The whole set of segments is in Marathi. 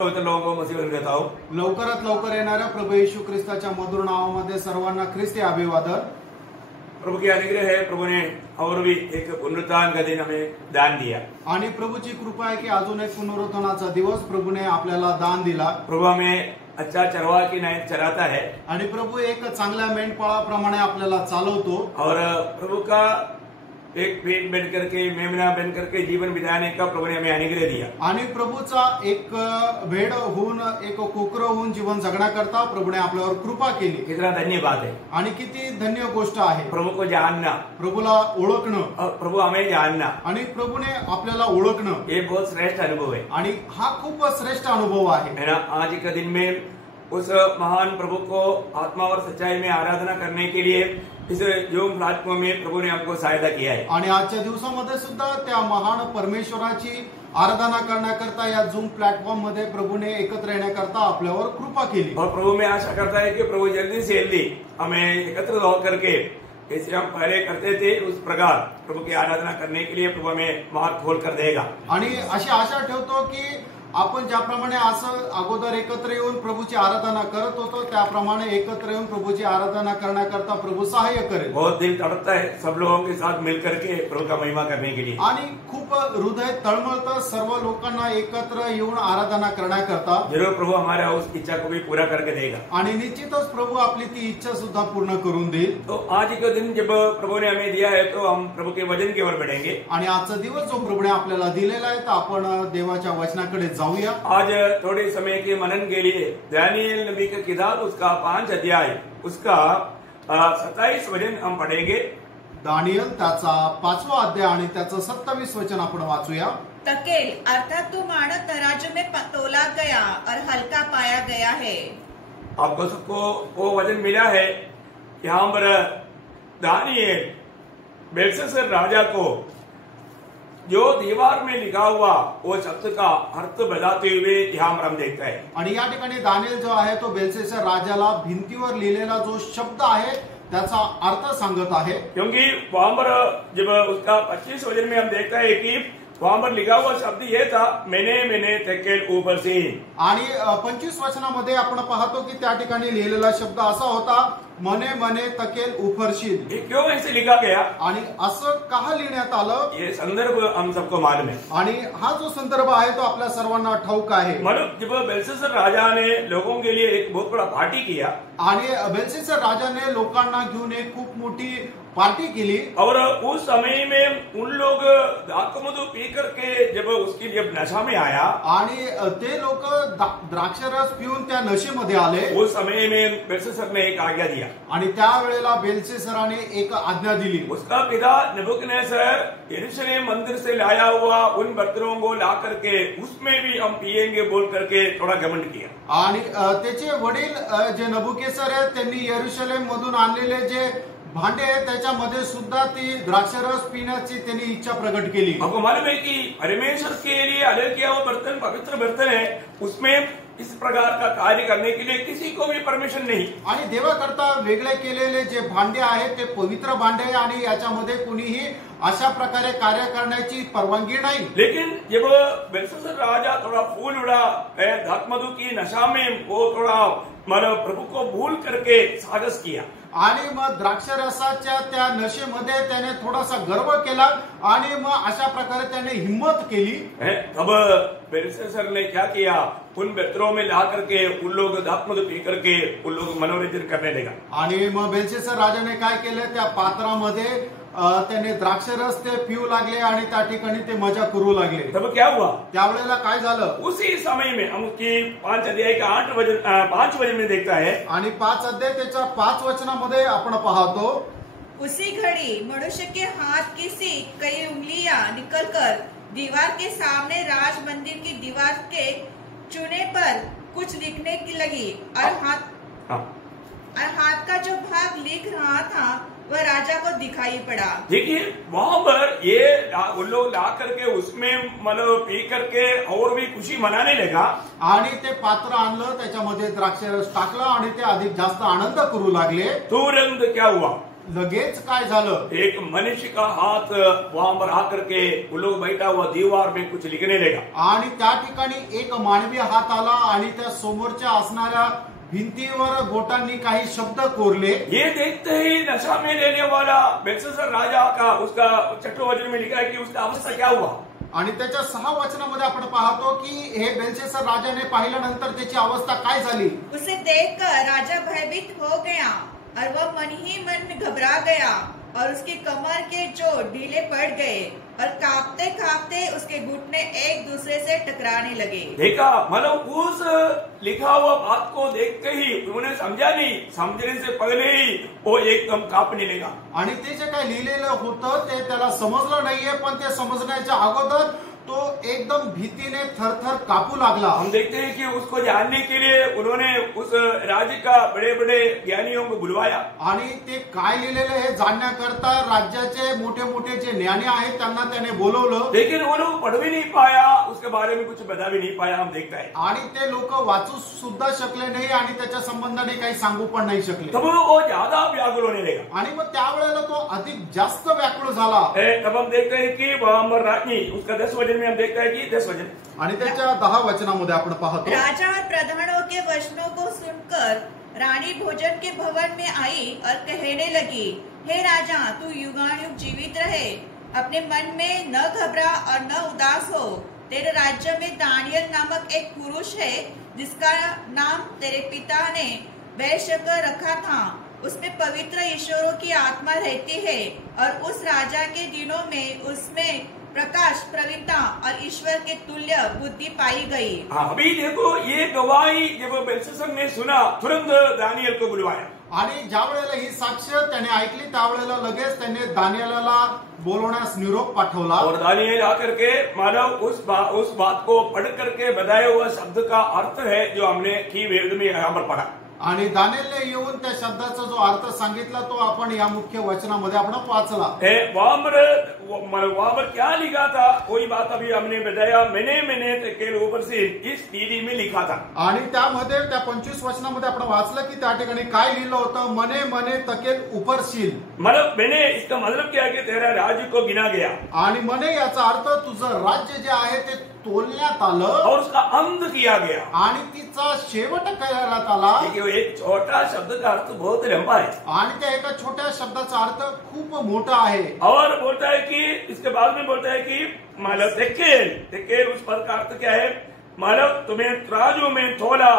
लवकरात लवकर येणाऱ्या प्रभू येशू ख्रिस्ताच्या मधुर नावामध्ये सर्वांना ख्रिस्ती अभिवादन। प्रभु की अनुग्रह है, प्रभु ने और भी एक पुनरुत्थान का दिन हमें दान दिया। आणि प्रभूची कृपा आहे की अजून एक पुनरुत्थानाचा दिवस प्रभूने आपल्याला दान दिला। प्रभु हमें अच्छा चरवा की नाईट चराता है आणि प्रभू एक चांगल्या मेंढपाळाप्रमाणे आपल्याला चालवतो और प्रभु का एक पेट बन करके मेमना बन करके जीवन बिताने का प्रभु ने हमें अनुग्रह दिया। आणि प्रभूचा एक भेड होऊन एक कोकर होऊन जीवन जगण्याकरता प्रभूने आपल्यावर कृपा केली। कितना धन्यवाद है आणि किती धन्य गोष्ट आहे प्रभु को जानना, प्रभूला ओळखणं और प्रभु हमें जानना, आणि प्रभूने आपल्याला ओळखणं ये बहुत श्रेष्ठ अनुभव है। आणि हा खूप श्रेष्ठ अनुभव आहे ना। आज के दिन में उस महान प्रभु को आत्मा और सच्चाई में आराधना करने के लिए इस योग प्लेटफॉर्म में प्रभु ने हमको सहायता किया है। आणि आजच्या दिवसामध्ये सुद्धा त्या महान परमेश्वराची आराधना करण्याकरता या झूम प्लॅटफॉर्म मध्ये प्रभूने एकत्र येण्याकरता आपल्यावर कृपा केली। और प्रभु में आशा करता है कि प्रभु जल्दी से जल्दी हमें एकत्र होकर के जैसे हम पहले करते थे उस प्रकार प्रभु की आराधना करने के लिए प्रभु हमें मार्ग खोल कर देगा। आणि अशी आशा ठेवतो की आपण ज्याप्रमाणे असं अगोदर एकत्र येऊन प्रभूची आराधना करत होतो त्याप्रमाणे एकत्र येऊन प्रभूची आराधना करण्याकरता प्रभू सहाय्य करेल। बहुत दिल तड़पता है सब लोगों के साथ मिलकर के प्रभु का महिमा करने के लिए। आणि खूप हृदय तळमळतं सर्व लोकांना एकत्र येऊन आराधना करण्याकरता। जरूर प्रभु हमारा उस इच्छा को भी पूरा करके देगा आणि निश्चितच प्रभू आपली ती इच्छा सुद्धा पूर्ण करून देईल। तो आज के दिन जब प्रभु ने हमें दिया है तो हम प्रभु के वचन की ओर बढ़ेंगे। आणि आजचा दिवस जो प्रभूने आपल्याला दिलेला आहे तर आपण देवाच्या वचनाकडे जाऊया। आज थोड़े समय के मनन के लिए दानिएल नबी का किताब उसका 5 अध्याय उसका 27 वचन हम पढ़ेंगे। दानियल त्याचा 5वां अध्याय आणि त्याचं 27 वचन आपण वाचूया। तकेल अर्थात तू मानव तराजू में तोला गया और हल्का पाया गया है। आपको सबको वो वचन मिला है कि यहाँ पर दानिएल बेलशस्सर राजा को जो दीवार में लिखा हुआ वो शब्द का अर्थ बताते हुए यहाँ पर हम देखते हैं। आणि या ठिकाणी दानियल जो आहे तो बेलशस्सर राजाला भिंतीवर लिहिलेला जो शब्द आहे त्याचा अर्थ सांगत आहे। क्योंकि वहां पर जब उसका 25 वचन में हम देखते हैं कि वहां पर लिखा हुआ शब्द ये था मैंने तकेल ऊपर से। आणि 25 वचनामध्ये आपण पाहतो की त्या ठिकाणी लिहिलेला शब्द असा होता मने तकेल उफरशील। क्यों ऐसे लिखा गया आणि असं का लिहिण्यात आलं ये संदर्भ हम सबको मालूम है। आणि हा जो संदर्भ आहे तो आपल्या सर्वांना ठाऊक आहे। मतलब जब बेलशस्सर राजा ने लोगों के लिए एक बहुत बड़ा पार्टी किया आणि बेलशस्सर राजाने लोकांना घेऊन एक खूप मोठी पार्टी केली और उस समय में उन लोग दाखमधु पी करके जब उसकी जब नशा में आया आणि ते लोक द्राक्षरस पिऊन त्या नशेमध्ये आले। उस समय में बेलशस्सर ने एक आज्ञा दिया आणि त्यावेळेला बेलशस्सराने एक आज्ञा दिली। उसका पिता नबूकदनेस्सर यरूशलेम मंदिर से लाया हुआ उन बर्तनों को ला करके उसमें भी हम पिएंगे बोल करके थोड़ा घमंड किया। आणि त्याचे वडील जे नबुकेसर आहेत त्यांनी यरूशलेम मधून आणलेले जे भांडे आहेत त्याच्यामध्ये सुद्धा ती द्राक्षरस पिण्याची त्यांनी इच्छा प्रकट केली। आपको मालूम है कि परमेश्वर के लिए अलग किया हुआ बर्तन पवित्र बर्तन है, उसमें इस प्रकार का कार्य करने के लिए किसी को भी परमिशन नहीं। आणि देवाकरता वेगळे केलेले जे भांडे आहेत ते पवित्र भांडे आहे आणि याच्यामध्ये कुणीही अशा प्रकारे कार्य करण्याची परवानगी नाही। लेकिन जब बेलशस्सर राजा थोड़ा फूल उड़ा दाखमधु की नशा में वो थोड़ा मतलब प्रभु को भूल करके साहस किया आणि मग द्राक्षरसाच्या त्या नशेमध्ये त्याने थोडासा गर्व केला आणि मग अशा प्रकारे त्याने हिम्मत केली। तब बेलशस्सर ने क्या किया उन बर्तनों में ला करके उन लोग दाखमधु पी करके उन लोग मनोरंजन करने लगा। आणि मग बेलशस्सर राजाने काय केलं त्या पात्रामध्ये त्याने द्राक्षरस ते पिऊ लागले आणि त्या ठिकाणी ते मजा करू लागले। तब क्या हुआ त्यावेळेला काय झालं उसी समय में हम की 5 अध्याय का 5 वचन में देखता है आणि 5 अध्याय त्याच्या 5 वचनामध्ये आपण पाहतो उसी घड़ी मनुष्य के हाथ की सी कई उंगलियां निकलकर दीवार के सामने राज मंदिर की दीवार के चूने पर कुछ लिखने की लगी और हाथ का जो भाग लिख रहा था वह राजा को दिखाई पड़ा। देखिए वहां पर ये उन लोग ला करके उसमें मतलब पी करके और भी खुशी मनाने लगा आणि ते पात्र आणलं त्याच्यामध्ये द्राक्षरस टाकला आणि ते अधिक जास्त आनंद करू लागले। तुरंत क्या हुआ लगेच काय झालं, एक मनुष्य का हाथ वहां पर आकर के वो लोग बैठा हुआ दीवार में कुछ लिखने लगा। आणि त्या ठिकाणी एक मानवी हात आला आणि त्या समोरच्या असणाऱ्या भिंतीवर बोटांनी काही शब्द कोरले। ये देखते ही नशा में लेने वाला बेलशस्सर राजा का उसका 6वें वचन में लिखा है कि उसका अवस्था क्या हुआ। आणि त्याच्या 6 वचनामध्ये आपण पाहतो की हे बेलशस्सर राजाने पाहिल्यानंतर त्याची अवस्था काय झाली। उसे देखकर राजा भयभीत हो गया और वह मन ही मन में घबरा गया और उसकी कमर के जोड़ ढीले पड़ गए और कांपते कांपते उसके घुटने एक दूसरे से टकराने लगे। देखा, मतलब उस लिखा हुआ बात को देखते ही उन्होंने समझा नहीं, समझने से पहले ही वो एकदम कांपने लगा। आणि ते जे काय लिहिलेलं होतं ते त्याला समजलं नाहीये, पण ते समजण्याच्या अगोदर तो एकदम भीतीने थरथर कापू लागला। हम देखते हैं कि उसको जानने के लिए उन्होंने उस राज्य का बड़े बड़े ज्ञानियों को बुलवाया आणि ते काय लिहिलेलं हे जाणण्याकरता राज्याचे मोठे मोठे जे ज्ञानी आहेत त्यांना त्याने बोलवलं, लेकिन वो लोग पढ़ भी नहीं पाया, उसके बारे में कुछ बता भी नहीं पाया। हम देखते हैं आणि ते लोक वाचू सुद्धा शकले नाही आणि त्याच्या संबंधाने काही सांगू पण नाही शकले। तब वो ज्यादा व्याकुल होने लगा। आणि मग त्यावेळेला तो अधिक जास्त व्याकुळ झाला। तब हम देखते हैं कि वहां पर रानी उसका 10 वचन में हम देखते हैं कि 10 वचन आणि त्याच्या 10 वचनामध्ये आपण पाहतो, राजा और प्रधानों के वचनों को सुनकर रानी भोजन के भवन में आई और कहने लगी, हे राजा, तू युगानुयुग जीवित रहे, अपने मन में न घबरा और न उदास हो। तेरे राज्य में दानियल नामक एक पुरुष है जिसका नाम तेरे पिता ने बेलशस्सर रखा था। उसमें पवित्र ईश्वरों की आत्मा रहती है और उस राजा के दिनों में उसमें प्रकाश, प्रवीणता और ईश्वर के तुल्य बुद्धि पाई गई। अभी देखो, ये गवाही जब बेलशस्सर ने सुना, तुरंत दानियल को बुलवाया आणि ज्या वेळेला ही साक्ष त्याने ऐकली त्यावेळेला लगेच त्याने दानियेलला बोलवण्यास निरोप पाठवला। और दानियल आकर के मानव उस बात को पढ़ करके बताया हुआ शब्द का अर्थ है जो हमने की वेद में यहाँ पर पढ़ा। आणि दानियेलने येऊन त्या शब्दाचा जो अर्थ सांगितला तो आपण या मुख्य वचनामध्ये आपण वाचला। वहां पर क्या लिखा था कोई बात अभी हमने बताया, मैंने तेकेल ऊपर से इस पीढ़ी में लिखा था। आणि त्यामध्ये त्या 25 वचनामध्ये आपण वाचलं की त्या ठिकाणी काय लिहिलं होतं, मने तकेल उपरशील। मतलब मैंने, इसका मतलब क्या है कि तेरा राज्य को गिना गया आणि मने याचा अर्थ तुझं राज्य जे आहे ते तोलण्यात आलं और उसका अंत किया गया आणि तिचा शेवट करण्यात आला। एक छोटा शब्द का अर्थ बहुत लंबा है आणि त्या एका छोट्या शब्दाचा अर्थ खूप मोठा आहे। और बोलता है कि इसके बाद में बोलता है कि मालव तेकेल उस पद का अर्थ क्या है, मालव तुम्हें तराजू में तोला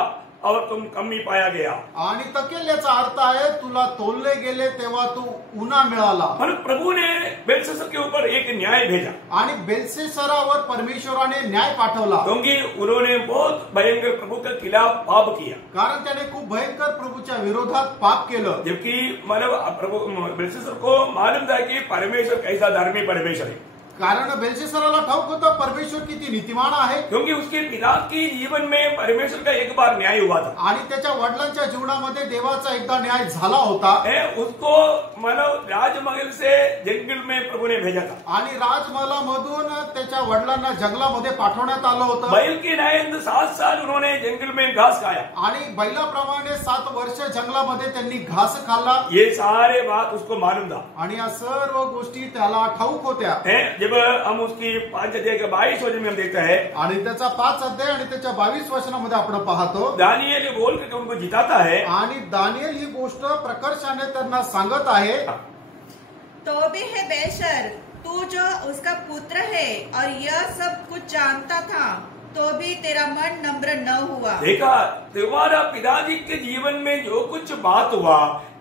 और तुम कमी पाया गया। आणि तकेल याचा अर्थ आहे तुला तोलले गेले तेव्हा तू उन्हा मिळाला। मतलब प्रभु ने बेलशस्सर के ऊपर एक न्याय भेजा आणि बेलशस्सरावर परमेश्वराने न्याय पाठवला, क्योंकि उन्होंने बहुत भयंकर प्रभु के खिलाफ पाप किया, कारण त्याने खूप भयंकर प्रभूच्या विरोधात पाप केलं। जबकि मतलब प्रभु बेलशस्सर को मालूम था कि परमेश्वर कैसा धार्मिक परमेश्वर है, कारण बेलशस्सराला ठाऊक होतं परमेश्वर किती नीतिमान आहे, क्योंकि उसके पिता के जीवन में परमेश्वर का एक बार न्याय हुआ था आणि त्याच्या वडिलांच्या जीवनामध्ये देवाचा एकदा न्याय झाला होता। उसको मतलब राजमहल से जंगल में प्रभु ने भेजा था आणि राजमहलामधून त्याच्या वडिलांना जंगलामध्ये पाठवण्यात आलं होतं। बैल के न्याय 7 साल उन्होंने जंगल में घास खाया आणि बैलाप्रमाणे 7 वर्ष जंगलामध्ये त्यांनी घास खाल्ला। ये सारे बात उसको मालूम था आणि या सर्व गोष्टी त्याला ठाऊक होत्या। जब हम उसकी 5 अध्याय के 22 वचन में हम देखते हैं आणि त्याचा 5 अध्याय आणि त्याच्या 22 वचनामध्ये आपण पाहतो, दानियल बोल करके उनको जिताता है आणि दानियल ही गोष्ट प्रकर्षाने त्यांना सांगत आहे, तो भी है बेलशस्सर, तू जो उसका पुत्र है और यह सब कुछ जानता था, तो भी तेरा मन नम्र न हुआ। देखा, तुम्हारा पिताजी के जीवन में जो कुछ बात हुआ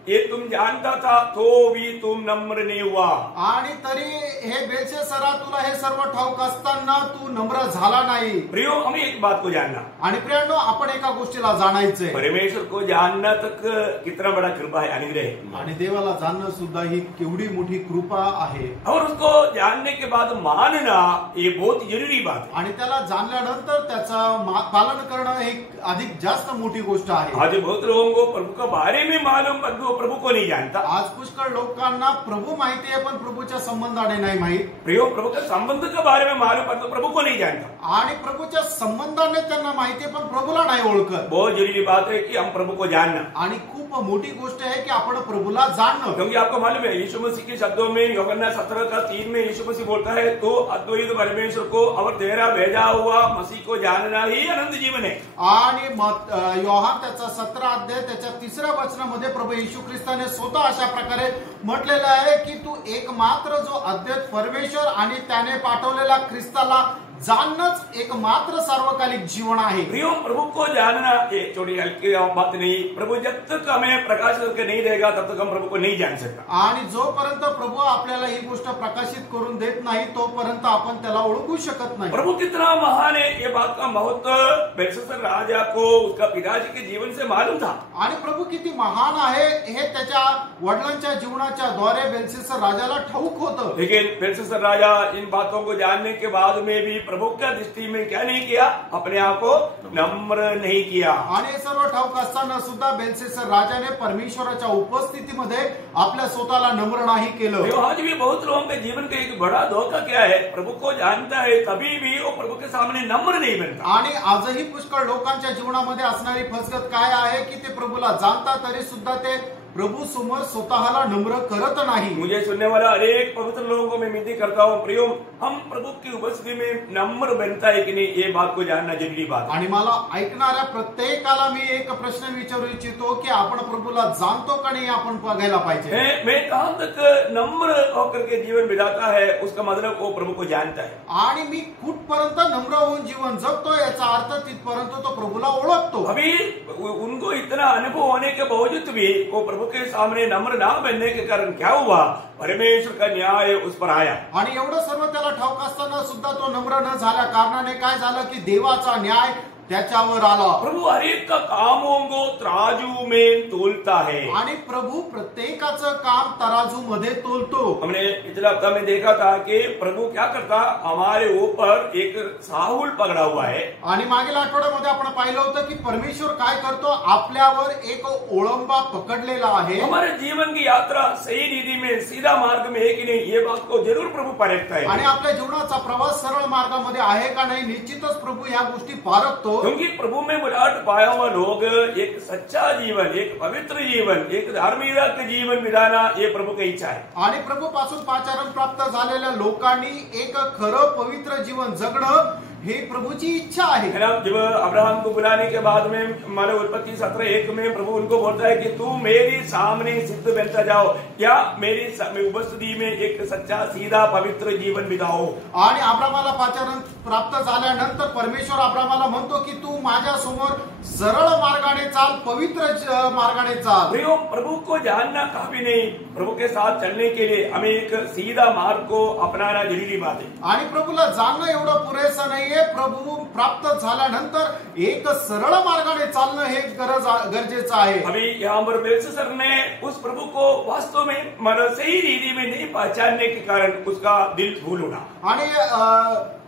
ये तुम जानता था, तो भी तुम नम्र नहीं हुआ। आणि तरी हे बेलशस्सरा तुला हे सर्व ठाऊक असताना तू नम्र झाला नाही। प्रियो, हमें एक बात को जानना, आणि प्रियांनो आपण एका गोष्टीला जाणायचंय, परमेश्वर को जानना तक कितना बड़ा कृपा है, अनुग्रह है। आणि देवाला जाणणं सुद्धा ही केवढी मोठी कृपा आहे। और उसको जानने के बाद मानना ये बहुत जरूरी बात है। आणि त्याला जाणल्यानंतर त्याचं पालन करणं एक अधिक जास्त मोठी गोष्ट आहे। आज बहुत लोगों को प्रभु के बारे में मालूम, प्रभु वो प्रभु को नहीं जानता। आज पुष्कळ लोकांना प्रभु माहिती आहे पण प्रभूच्या संबंधाने नाही माहित। प्रियो, प्रभु के संबंध के बारे में मालूम परंतु प्रभु को नहीं जानता। आणि प्रभूच्या संबंधाने त्यांना माहिती आहे पण प्रभूला नाही ओळखत। बहुत जरूरी बात है कि हम प्रभु को जानना। आणि खूप मोठी गोष्ट आहे की आपण प्रभूला जाणणं। क्योंकि आपको मालूम है यीशु मसीह के शब्दों में यूहन्ना 17:3 में यीशु मसीह बोलता है, तो अद्वैत परमेश्वर को और तेरा भेजा हुआ मसीह को जानना ही अनंत जीवन है। आणि योहान त्याचा 17 अध्याय त्याच्या 3ऱ्या वचनामध्ये प्रभू येशू ख्रिस्ताने स्वतः अशा प्रकारे म्हटलेलं आहे की तू एकमात्र जो अद्वैत परमेश्वर आणि त्याने पाठवलेला ख्रिस्ताला जानणंच एकमात्र सार्वकालिक जीवन आहे। प्रियो, प्रभु को जानना ये छोटी हल्की बात नहीं। प्रभु जब तक हमें प्रकाशित करके नहीं देगा तब तक हम प्रभु को नहीं जान सकता। आणि जोपर्यंत प्रभू आपल्याला ही गोष्ट प्रकाशित करून देत नाही तोपर्यंत आपण त्याला ओळखू शकत नाही। प्रभु कितना महान है ये बात का महत्व बेलशस्सर राजा को उसका पिताजी के जीवन से मालूम था। आणि प्रभु किती महान आहे हे त्याच्या वडिलांच्या जीवनाच्या द्वारे बेलशस्सर राजाला ठाऊक होतं। लेकिन बेलशस्सर राजा इन बातों को जानने के बाद में भी प्रभु का दृष्टि में क्या नहीं किया, अपने आप को नम्र नहीं किया। आणि हे सर्व ठाऊक असताना सुद्धा बेलशस्सर राजाने परमेश्वराच्या उपस्थितीमध्ये आपल्या स्वतःला नम्र नाही केलं। आज भी बहुत लोगों के जीवन का एक बड़ा धोखा क्या है, प्रभु को जानता है तभी भी वो प्रभु के सामने नम्र नहीं बनता। आणि आजही पुष्कळ लोकांच्या जीवनामध्ये असणारी फसगत काय आहे की ते प्रभूला जाणतात तरी सुद्धा ते प्रभु समोर स्वतःला नम्र करत नाही। मुझे सुनने वाला अनेक पवित्र लोगों को मैं विनती करता हूँ, प्रियो, हम प्रभु की उपस्थिति में नम्र बनता है कि नहीं, ये बात को जानना जरूरी बात है। आणि मला ऐकणाऱ्या प्रत्येकाला मी एक प्रश्न विचारू इच्छितो की आपण प्रभूला जाणतो का नाही आपण बघायला पाहिजे। मैं कहां तक नम्र होकर के जीवन बिताता है उसका मतलब वो प्रभु को जानता है। आणि मी कुठपर्यंत नम्र होऊन जीवन जगतो याचा अर्थ तिथपर्यंत तो प्रभूला ओळखतो। अभी उनको इतना अनुभव होने के बावजूद भी वो प्रभु के सामने नम्र ना बनने के कारण क्या हुआ, परमेश्वर का न्याय उस पर आया। आणि एवढं सर्व त्याला ठाऊक असताना सुद्धा तो नम्र न झाल्या कारणाने काय झालं की देवाचा न्याय त्याच्यावर आला। प्रभु हर एक का कामों को तराजू में तोलता है। आणि प्रभू प्रत्येकाचं काम तराजू मध्ये तोलतो। हमने पिछले हफ्ता में देखा था कि प्रभु क्या करता, हमारे ऊपर एक साहुल पकड़ा हुआ है। आणि मागील आठवड्यामध्ये आपण पाहिलं होतं की परमेश्वर काय करतो, आपल्यावर एक ओळंबा पकडलेला आहे। हमारे जीवन की यात्रा सही रीति में सीधा मार्ग में है कि नहीं, ये बात को जरूर प्रभु परखता है। आणि आपल्या जीवनाचा प्रवास सरळ मार्गामध्ये आहे का नाही निश्चितच प्रभू ह्या गोष्टी पारखतो। क्योंकि प्रभु में मुलाकात पाया हुआ लोग एक सच्चा जीवन, एक पवित्र जीवन, एक धार्मिकता के जीवन बिताना ये प्रभु की इच्छा है। आणि प्रभू पासून पाचारण प्राप्त झालेल्या लोकांनी एक खरं पवित्र जीवन जगणं हे प्रभुची इच्छा है। जब अब्राहम को बुलाने के बाद में हमारे उत्पत्ति 17:1 में प्रभु उनको बोलता है कि तू मेरी सामने सिद्ध बनता जाओ, या मेरी उपस्थिति में एक सच्चा सीधा पवित्र जीवन बिताओ। आणि अब्राहमाला पाचारण प्राप्त झाल्यानंतर परमेश्वर अब्राहमाला म्हणतो की तू माझ्या समोर सरळ मार्गाने चाल, पवित्र मार्गाने चाल। प्रियो, प्रभु को जानना काफी नहीं, प्रभु के साथ चलने के लिए हमें एक सीधा मार्ग को अपनाना जरूरी बात है। आणि प्रभूला जाणणं एवढं पुरेसं नाहीये, प्रभू प्राप्त झाल्यानंतर एक सरळ मार्गाने चालणं हे गरजेचं आहे। अभी यहाँ पर बेलशस्सर ने उस प्रभु को वास्तव में सही रीति में नहीं पहचानने के कारण उसका दिल भूल उठा। आणि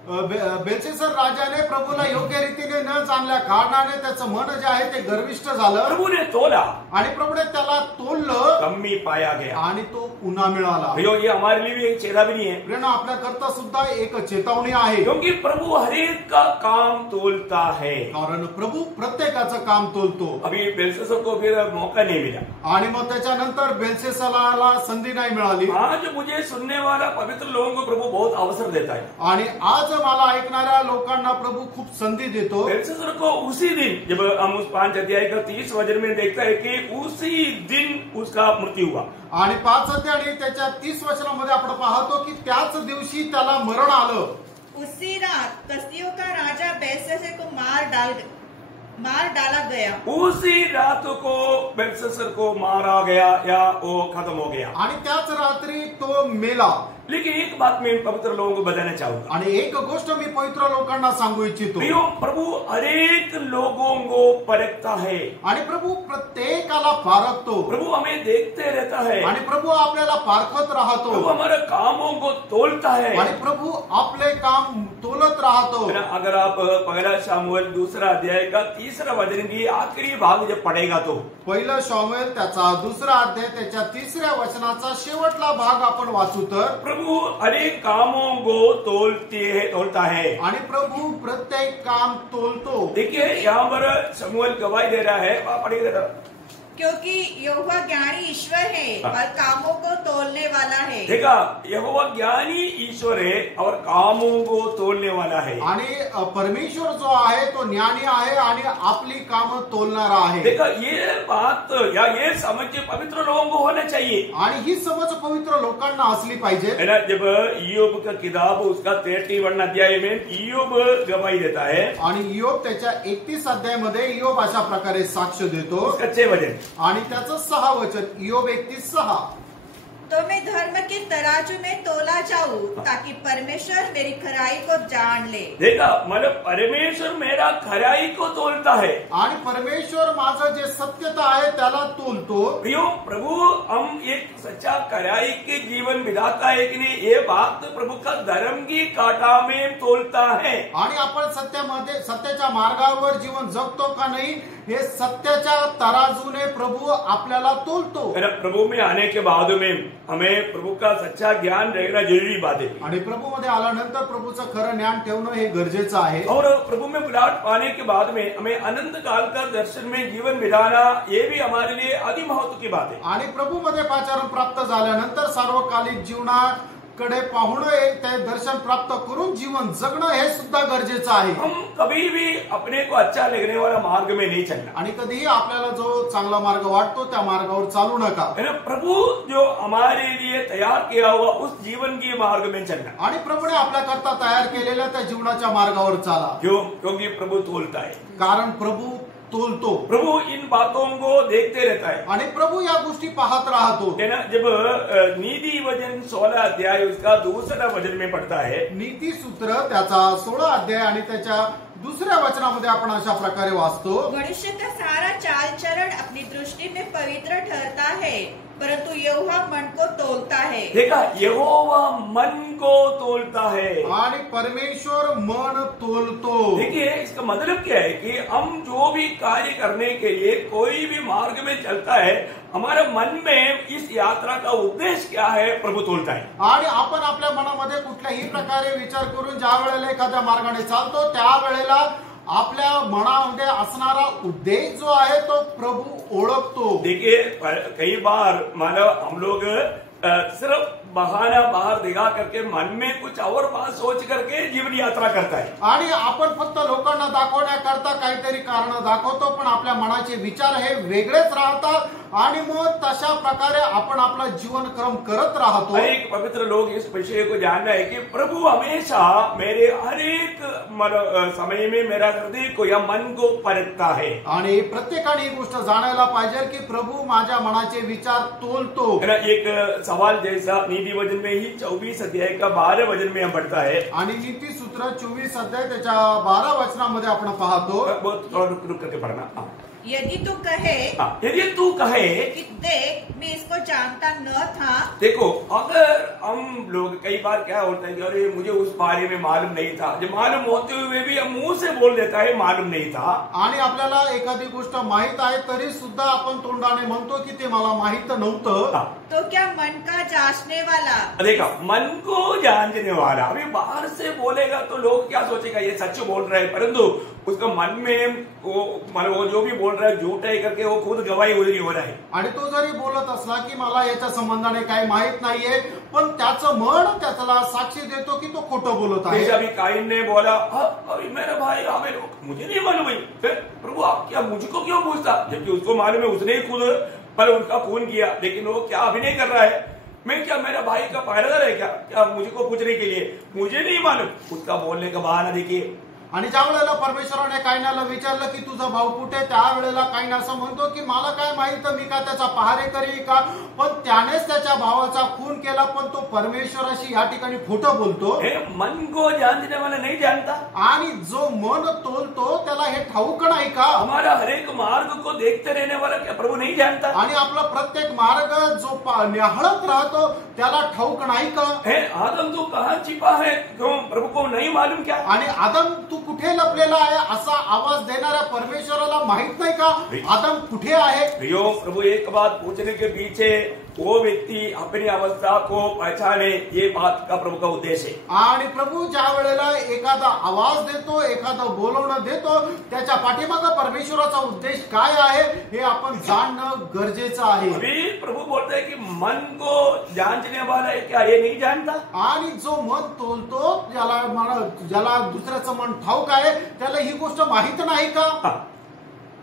बेलशस्सर राजाने प्रभूला योग्य रीतीने न जाणल्या कारणाने त्याचं मन जे आहे ते गर्विष्ठ झालं। प्रभु ने तोला आणि प्रभूने त्याला तोललं, कमी पाया गया आणि तो पुन्हा मिळाला। प्रियो, ये हमारे लिए भी एक चेतावनी है। प्रेरणा आपल्या करता सुद्धा एक चेतावणी आहे, क्योंकि प्रभु हर एक का काम तोलता है। कारण प्रभू प्रत्येकाचं काम तोलतो। अभी बेलशस्सर को फिर मौका नहीं मिला, आणि मग त्याच्यानंतर बेलशस्सराला संधी नाही मिळाली। आज मुझे सुनने वाला पवित्र लोगों को प्रभु बहुत अवसर देता है। आणि आज मला ऐकणाऱ्या लोकांना प्रभू खूप संधी देतो। बेलशस्सर को उसी दिन, जब हम उस 5 अध्याय का 30 वचन में देखता है कि उसी दिन उसका मृत्यु हुआ। आणि 5 अध्याय आणि त्याच्या 30 वचनामध्ये आपण पाहतो की त्याच दिवशी त्याला मरण आलं। उसी रात कसदियों का राजा बेलशस्सर को मार डाला गया। उसी रात को बेलशस्सर को मारा गया या वो खत्म हो गया। आणि त्याच रात्री तो मेला लेकिन एक बात मैं पवित्र लोगों को बताना चाहूंगा। आणि एक गोष्ट मी पवित्र लोकांना सांगू इच्छितो, प्रियो, प्रभु हरेक लोगों को परखता है। आणि प्रभू प्रत्येकाला पारखतो, प्रभु हमें देखते रहता है। आणि प्रभू आपल्याला पारखत राहतो, प्रभु हमारे कामों को तोलता है। आणि प्रभू आपले काम तोलत राहतो। अगर आप पहला शमूएल 2 अध्याय का 3 वचन की आखिरी भाग जब पढ़ेगा तो पहिलं शमूएल त्याचा 2 अध्याय त्याच्या 3 वचनाचा शेवटला भाग आपण वाचू तर प्रभु अनेक कामों को तोलता है। आणि प्रभू प्रत्येक काम तोलतो। देखिए यहाँ पर शमूएल गवाही दे रहा है, आप पढ़िए जरा। क्योंकि यहोवा ज्ञानी ईश्वर है और कामों को तोलने वाला है। देखा, यहोवा ज्ञानी ईश्वर है और कामों को तोलने वाला है। आणि परमेश्वर जो आहे तो ज्ञानी आहे आणि आपली कामं तोलणारा आहे। देखा, ये बात या ये समझ पवित्र लोगों को होना चाहिए, आणि ही समज पवित्र लोकांना असली पाहिजे। है ना। जब इयोब का किताब उसका 31 अध्याय में इयोब गवाही देता है, आणि इयोब त्याच्या 31 अध्यायामध्ये इयोब अशा प्रकारे साक्ष देतो। उसका 6 वचन आणि त्याचं 6 वचन, इयोब 31:6, तो मैं धर्म के तराजू में तोला जाऊं ताकि परमेश्वर मेरी खराई को जान ले। देखा, मतलब परमेश्वर मेरा खराई को तोलता है। आणि परमेश्वर माझं जे सत्यता आहे त्याला तोलतो। प्रियो, प्रभु हम एक सच्चा खराई के जीवन बिताता है कि नहीं, ये बात प्रभु का धर्म की कांटा में तोलता है। आणि आपण सत्याच्या मार्गावर जीवन जगतो का नाही हे सत्याच्या तराजूने प्रभू आपल्याला तोलतो। प्रभु में आने के बाद में हमें प्रभु का सच्चा ज्ञान रहना जरूरी बात है। आणि प्रभू मध्ये आल्यानंतर प्रभूचं खरं ज्ञान ठेवणं हे गरजेचं आहे। और प्रभु में बुलाहट पाने के बाद में हमें अनंत काल का दर्शन में जीवन बिताना, ये भी हमारे लिए अति महत्व की बात है। आणि प्रभू मध्ये पाचारण प्राप्त झाल्यानंतर सार्वकालिक जीवनाकडे पाहून ते दर्शन प्राप्त करून जीवन जगणं हे सुद्धा गरजेचं आहे। हम कभी भी अपने को अच्छा लगने वाला मार्ग में नहीं चलना, आणि कधीही आपल्याला जो चांगला मार्ग वाटतो त्या मार्गावर चालू नका। है ना। प्रभु जो हमारे लिए तैयार किया हुआ उस जीवन के मार्ग में चलना, आणि प्रभूने आपल्याकरता तयार केलेल्या त्या जीवनाच्या मार्गावर चाला। क्योंकि प्रभु तोलता है, कारण प्रभू तोलतो। प्रभु इन बातों को देखते रहता है, आणि प्रभू या गोष्टी पाहत राहतो। है ना। जब नीति वचन 16 अध्याय उसका 2 वचन में पढ़ता है, नीती सूत्र त्याचा 16 अध्याय आणि त्याच्या 2 वचनामध्ये आपण अशा प्रकारे वाचतो, मनुष्य का सारा चाल चरण अपनी दृष्टि में पवित्र ठहरता है, परंतु यहोवा मन को तोलता है। देखा, यहोवा मन को तोलता है आणि परमेश्वर मन तोलतो। देखिए, इसका मतलब क्या है कि हम जो भी कार्य करने के लिए कोई भी मार्ग में चलता है, हमारे मन में इस यात्रा का उद्देश्य क्या है प्रभु तोलता है। आणि आपण आपल्या मनामध्ये कुठल्याही प्रकारे विचार करून ज्या वेळेला एखाद्या मार्गाने चालतो त्यावेळेला आपल्या मनामध्ये असणारा उद्देश जो आहे तो प्रभू ओळखतो। देखिए, कई बार मानो हम लोग सिर्फ बहाना बाहर दिखा करके मन में कुछ और बात सोच करके जीवन यात्रा करता है। आणि आपण फक्त लोकांना दाखवण्याकरता काहीतरी कारण दाखवतो, पण आपल्या मनाचे विचार हे वेगळेच राहतात आणि मग तशा प्रकारे आपण आपला जीवनक्रम करत राहतो। एक पवित्र लोग इस विषय को जानना है कि प्रभु हमेशा मेरे हर एक समय में मेरा हृदय को या मन को परखता है। आणि प्रत्येकाने ही गोष्ट जाणायला पाहिजे की प्रभू माझ्या मनाचे विचार तोलतो। एक सवाल जैसा नीति वचन में ही 24 अध्याय का 12 वचन में हम पढ़ता है, आणि नीती सूत्र 24 अध्याय त्याच्या 12 वचनामध्ये आपण पाहतो। बहुत थोड़ा रुक करके पढ़ना। यदि तू कहे कि देख मैं इसको जानता न था। देखो, अगर हम लोग कई बार क्या होता है कि अरे मुझे उस बारे में मालूम नहीं था, जब मालूम होते हुए भी हम मुंह से बोल देता है मालूम नहीं था। आणि आपल्याला एखादी गोष्ट माहित आहे तरी सुद्धा आपण तोंडाने म्हणतो की ते मला माहित नव्हतं। तो क्या मन का जांचने वाला, देखा, मन को जांचने वाला अभी बाहर से बोलेगा तो लोग क्या सोचेगा, ये सच बोल रहा है, परंतु उसका मन में वो जो भी बोल रहा है झूठ है करके वो खुद गवाही उधरी हो रहा है। आणि तो जरी बोलत असला की मला याच्या संबंधाने काही माहित नाहीये, पण त्याचं मन त्याला साक्षी देतो की तो खोटं बोलत आहे। अभी काइन ने बोला, अभी मेरा भाई आमिर, मुझे नहीं मालूम है, प्रभु आप क्या मुझको क्यों पूछता, जबकि उसको मालूम है, उसने खुद पर उनका खून किया, लेकिन वो क्या अभिनय कर रहा है, मैं क्या मेरा भाई का पहरेदार है क्या मुझको पूछने के लिए, मुझे नहीं मालूम। उसका बोलने का बहाना देखिए, आणि ज्या वेळेला परमेश्वराने कायनाला विचारलं की तुझा भाऊ कुठे, त्यावेळेला कायन असं म्हणतो की मला काय माहित, मी काय त्याचा पहारेकरी का, पण त्यानेच त्याच्या भावाचा खून केला. पण तो परमेश्वराशी या ठिकाणी खोटं बोलतो. मन को जानने वाला नहीं जानता, आणि जो मन तोलतो त्याला हे ठाऊक नाही का? हमारा हर एक मार्ग को देखते रहने वाला क्या प्रभु नहीं जानता? आणि आपला प्रत्येक मार्ग जो निहाळत राहतो त्याला ठाऊक नाही का? आदम तू कहाँ छिपा है, क्यों प्रभु को नहीं मालूम क्या? आणि आदम तू कुठे लपलेला आहे असा आवाज देणाऱ्या परमेश्वराला माहित नाही का आदम कुठे आहे? प्रियो, प्रभु एक बात पूछने के पीछे वो व्यक्ति अपनी अवस्था को पहचाने, ये बात का प्रभु का उद्देश्य है. आणि प्रभू ज्या वेळेला एखादा आवाज देतो, एखादं बोलवणं देतो, त्याच्या पाठीमागे परमेश्वराचा उद्देश काय आहे हे आपण जाणणं गरजेचं आहे. अभी प्रभु बोलते हैं कि मन को जानने वाला है क्या, ये नहीं जानता. आणि जो मन तोलतो, ज्याला दुसऱ्याचं मन ठाऊक आहे, त्याला ही गोष्ट माहित नाही का?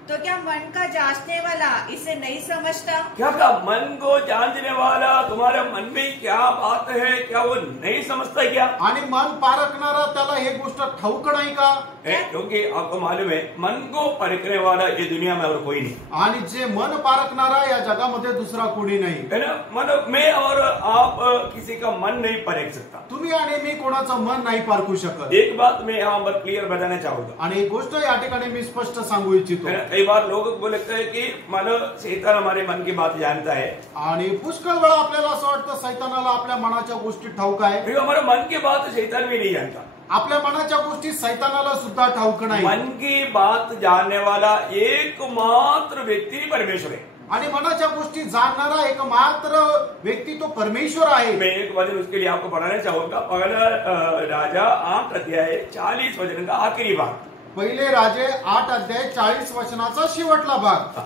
तो क्या मन का जांचने वाला इसे नहीं समझता? क्या का मन को जानने वाला तुम्हारे मन में क्या बात है, क्या वो नहीं समझता क्या? आणि मन पारखणारा त्याला हे गोष्ट ठाऊक नाही का? क्योंकि आपको मालूम है मन को परखने वाला ये दुनिया में और कोई नहीं. आणि जे मन पारखणारा या जगामध्ये दुसरा कोणी नाही. है ना? मतलब मैं और आप किसी का मन नहीं परख सकता. तुम्ही आणि मी कोणाचं मन नाही पारखू शकत. एक बात मैं यहाँ पर क्लियर बताना चाहूंगा. आणि एक गोष्ट या ठिकाणी मी स्पष्ट सांगू इच्छितो. कई बार लोगों को लगता है कि मानो शैतान हमारे मन की बात जानता है. आणि पुष्कळ वेळा आपल्याला असं वाटतं सैतानाला आपल्या मनाच्या गोष्टी ठाऊक आहे. हमारे मन की बात शैतान भी नहीं जानता. आपल्या मनाच्या गोष्टी सैतानाला सुद्धा ठाऊक नाही. मन की बात जानने वाला एकमात्र व्यक्ति परमेश्वर है. आणि मनाच्या गोष्टी जाणणारा एकमात्र व्यक्ती तो परमेश्वर आहे. मैं एक वचन उसके लिए आपको पढ़ाना चाहूंगा. पहला राजा 8 अध्याय 40 वचन का आखिरी भाग. पहिले राजे 8 अध्याय 40 वचनाचा शेवटला भाग.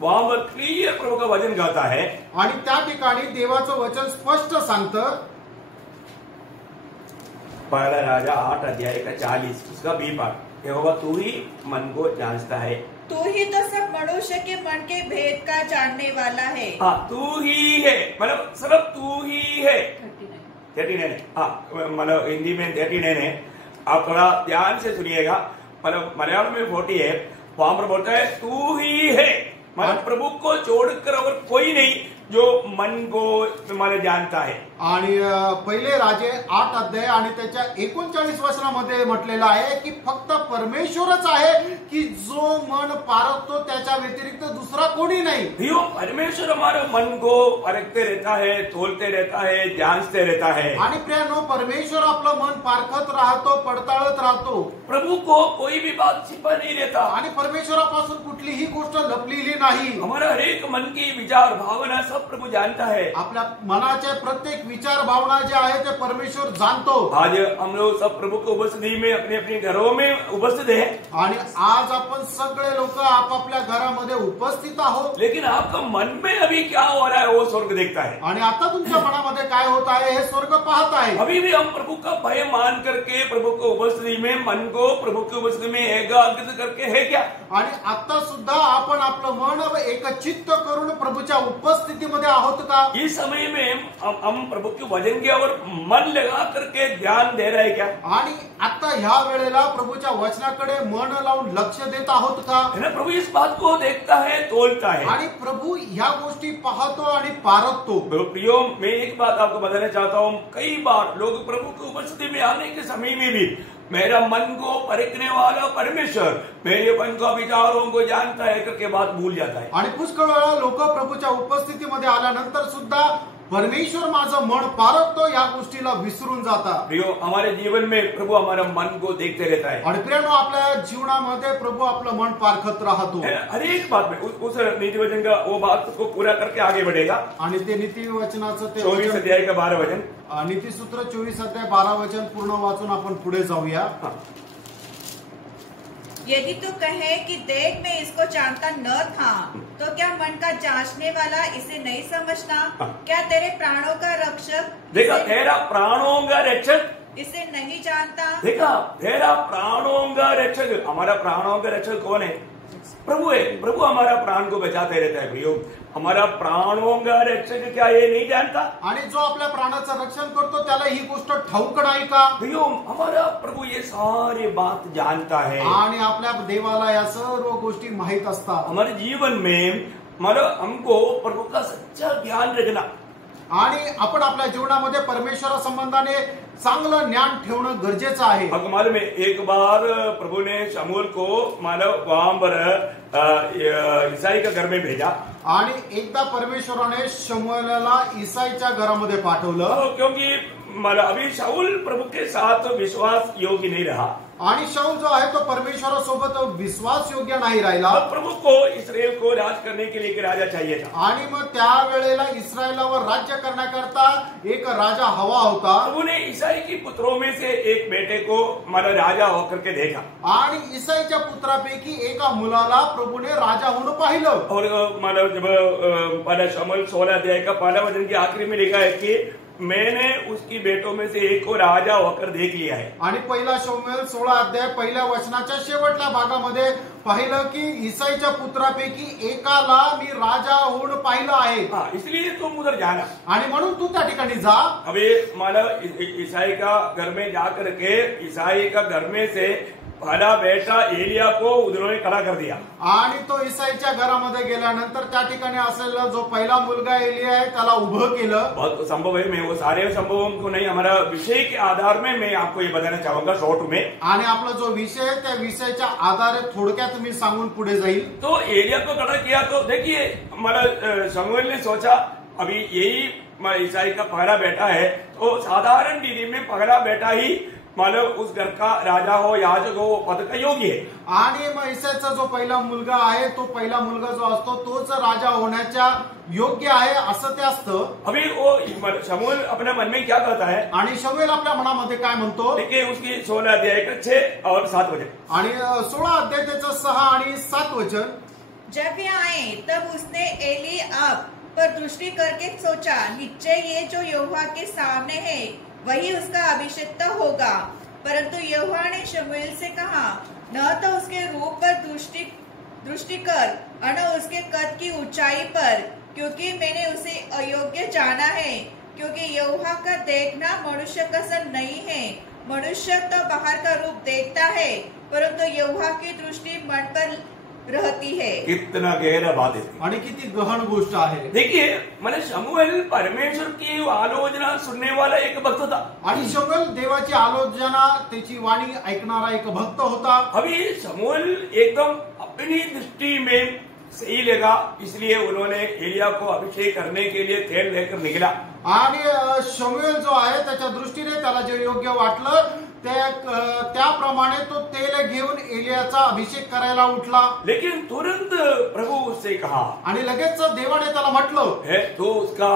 वहां पर क्लियर प्रभु का वचन गाता है. आणि त्या ठिकाणी देवाचं वचन स्पष्ट सांगतं. पहला राजा 8 अध्याय का 40 उसका बी भाग. यहोवा तू ही मन को जांचता है, तू ही तो सब मनुष्य के मन के भेद का जानने वाला है. हाँ तू ही है, मतलब सिर्फ तू ही है. 39 हाँ, मतलब हिंदी में 39 है. आप थोड़ा ध्यान से सुनिएगा. मतलब मलयालम में 40 है. वहां पर बोलता है तू ही है, मतलब प्रभु को छोड़कर और कोई नहीं जो मन को तुम्हाला जानता है. आणि पहिले राजे 8 अध्याय आणि त्याच्या 39 वचनामध्ये म्हटलेलं आहे की फक्त परमेश्वरच आहे की जो मन पारखतो, त्याच्या व्यतिरिक्त दुसरा कोणी नाही. यो परमेश्वर हमारे मन को परखते रहता है, तोलते रहता है, जांचते रहता है. आणि प्रियानो, परमेश्वर आपलं मन पारखत राहतो, पडताळत राहतो. प्रभु को कोई भी बात छिपा नहीं रहता. आणि परमेश्वरापासून कुठलीही गोष्ट लपलेली नाही. हमारा हर एक मन की विचार भावना सब प्रभु जानता है. आपल्या मनाचे प्रत्येक विचार भावना जे आहे ते परमेश्वर जाणतो. आज हम लोग सब प्रभु को उपस्थिति में अपने अपने घरों में उपस्थित है. आणि आज आपण सगळे लोक आपापल्या घरामध्ये उपस्थित आहोत. लेकिन आपका मन में अभी क्या हो रहा है वो स्वर्ग देखता है. आणि आता तुमच्या मनामध्ये काय होत आहे हे स्वर्ग पाहत आहे. अभी भी हम प्रभु का भय मान करके प्रभु को उपस्थिति में मन को प्रभु की उपस्थिति में एकाग्रित करके है क्या? आणि आता सुद्धा आपण आपलं मन एकचित्त करून प्रभूच्या उपस्थितीमध्ये आहोत का? इस समय में हम प्रभु के वचन के और मन लगा करके ध्यान दे रहे हैं क्या? आणि आता ह्या वेळेला प्रभूच्या वचनाकडे मन लावून लक्ष देत आहोत का? है ना? प्रभु इस बात को देखता है, तोलता है. आणि प्रभू ह्या गोष्टी पाहतो आणि पारखतो. प्रियो, मैं एक बात आपको बताना चाहता हूँ. कई बार लोग प्रभु की उपस्थिति में आने के समय में भी मेरा मन को परखने वाला परमेश्वर मेरे मन को विचारों को जानता है करके बात भूल जाता है. आणि पुष्कळ वेळा लोक प्रभूच्या उपस्थितीमध्ये आल्यानंतर सुद्धा परमेश्वर माझं मन पारखतो या गोष्टीला विसरून जातात. प्रियो, हमारे जीवन में प्रभु हमारा मन को देखते रहता है. आणि प्रियानो, आपल्या जीवनामध्ये प्रभू आपलं मन पारखत राहतो. हर एक बात में उस नीति वचन का वो बात को पूरा करके आगे बढ़ेगा. आणि ते नीती वचनाचं 24 अध्याय का 12 वचन. नीतिसूत्र 24 अध्याय 12 वचन पूर्ण वाचून आपण पुढे जाऊया. यदि तू कहे कि देख मैं इसको जानता न था, तो क्या मन का जांचने वाला इसे नहीं समझता? क्या तेरे प्राणों का रक्षक देखा, तेरा प्राणों का रक्षक इसे नहीं जानता? देखा, तेरा प्राणों का रक्षक. हमारा प्राणों का रक्षक कौन है? प्रभु है, प्रभु हमारा प्राण को बचाते रहता है। प्रियो, हमारा प्राणों का रक्षक क्या ये नहीं जानता? आणि जो आपल्या प्राणाचं रक्षण करतो त्याला ही गोष्ट ठाऊक नाही का? प्रियो, हमारा प्रभु ये सारी बात जानता है आणि आपल्या देवाला या सर्व गोष्टी माहित असतात। हमारे जीवन में मतलब हमको प्रभु का सच्चा ज्ञान रखना, आणि आपण आपल्या जीवनामध्ये परमेश्वरा संबंधाने चांगलं ज्ञान ठेवणं गरजेचं आहे। आपको मालूम है, एक बार प्रभु ने शमूएल को मानव वहां पर ईसाई का घर में भेजा, आणि एकदा परमेश्वराने शमूएलला ईसाईच्या घरामध्ये पाठवलं, क्योंकि मतलब अभी शाऊल प्रभु के साथ विश्वास योग्य नहीं रहा आणि शाऊल जो आहे तो परमेश्वरासोबत विश्वास योग्य नाही राहिला। अब प्रभु को इसराइल को राज करने के लिए एक राजा चाहिए था, आणि मग त्या वेळेला इस्रायलावर राज्य करण्याकरता एक राजा हवा होता। प्रभु ने ईसाई की पुत्रों में से एक बेटे को मतलब राजा होकर के देखा, आणि ईसाईच्या पुत्रापैकी एका मुलाला प्रभूने राजा होऊन पाहिलं। और मतलब जब पहला शमूएल 16 अध्याय का पहला वचन के आखिरी में लिखा है कि मैंने उसकी बेटों में से एक को राजा होकर देख लिया है। आणि पहिला शमूएल 16 अध्याय पहिल्या वचनाच्या शेवटल्या भागामध्ये पाहिलं की ईसाईच्या पुत्रापैकी एकाला मी राजा होऊन पाहिलं आहे। हाँ, इसलिए तुम उधर जाना, आणि म्हणून तू त्या ठिकाणी जा। अभी मतलब ईसाई का घर में जाकर के ईसाई का घर में से पहला बेटा एलिया को उन्होंने खड़ा कर दिया, आणि तो ईसाईच्या घरामध्ये गेल्यानंतर त्या ठिकाणी असलेला जो पहिला मुलगा एलिया आहे त्याला उभं केलं। बहुत संभव है, मैं वो सारे संभवों को नहीं, हमारा विषय के आधार में मैं आपको ये बताना चाहूंगा शॉर्ट में। आणि आपला जो विषय आहे त्या विषयाच्या आधारे थोडक्यात मी सांगून पुढे जाईल। तो एलिया को खड़ा किया तो देखिए मतलब शमूएल ने सोचा अभी यही ईसाई का पहला बेटा है, तो साधारण विधि में पहला बेटा ही मतलब उस घर का राजा हो, याजक हो, पद का योग्य है। आणि मग ईसाईचा जो पहिला मुलगा आहे तो पहिला मुलगा जो असतो तोच राजा होण्याच्या योग्य आहे असं ते असतं। अभी वो शमूएल अपने मन में क्या कहता है, आणि शमूएल आपल्या मनामध्ये काय म्हणतो, देखिए उसकी 16 अध्याय का 6 और 7 वचन, आणि 16 अध्याय त्याचं 6 आणि 7 वचन। जब वे आए तब उसने एलीआब पर दृष्टि करके सोचा, निश्चय ये जो यहोवा के सामने है वही उसका अभिषिक्त होगा। परंतु यहोवा ने शमूएल से कहा, न तो उसके रूप पर दृष्टि कर और न उसके कद की ऊंचाई पर, क्योंकि मैंने उसे अयोग्य जाना है। क्योंकि यहोवा का देखना मनुष्य का सन नहीं है, मनुष्य तो बाहर का रूप देखता है, परंतु यहोवा की दृष्टि मन पर रहती है। कितना गहरा बात है, आणि किती गहन गोष्ट आहे। देखिए मैंने शमूएल परमेश्वर की आलोचना सुनने वाला एक भक्त था, आणि शमूएल देवाची आलोचना त्याची वाणी ऐकणारा एक भक्त होता। अभी शमूएल एकदम अपनी दृष्टि में सही लगा, इसलिए उन्होंने एलिया को अभिषेक करने के लिए तेल लेकर निकला। आणि शमूएल जो आहे त्याच्या दृष्टीने त्याला जे योग्य वाटलं त्याप्रमाणे तो तेल घेऊन एलियाचा अभिषेक करायला उठला। लेकिन तुरंत प्रभु उससे कहा, आणि लगेच देवाने त्याला म्हटलं, तो उसका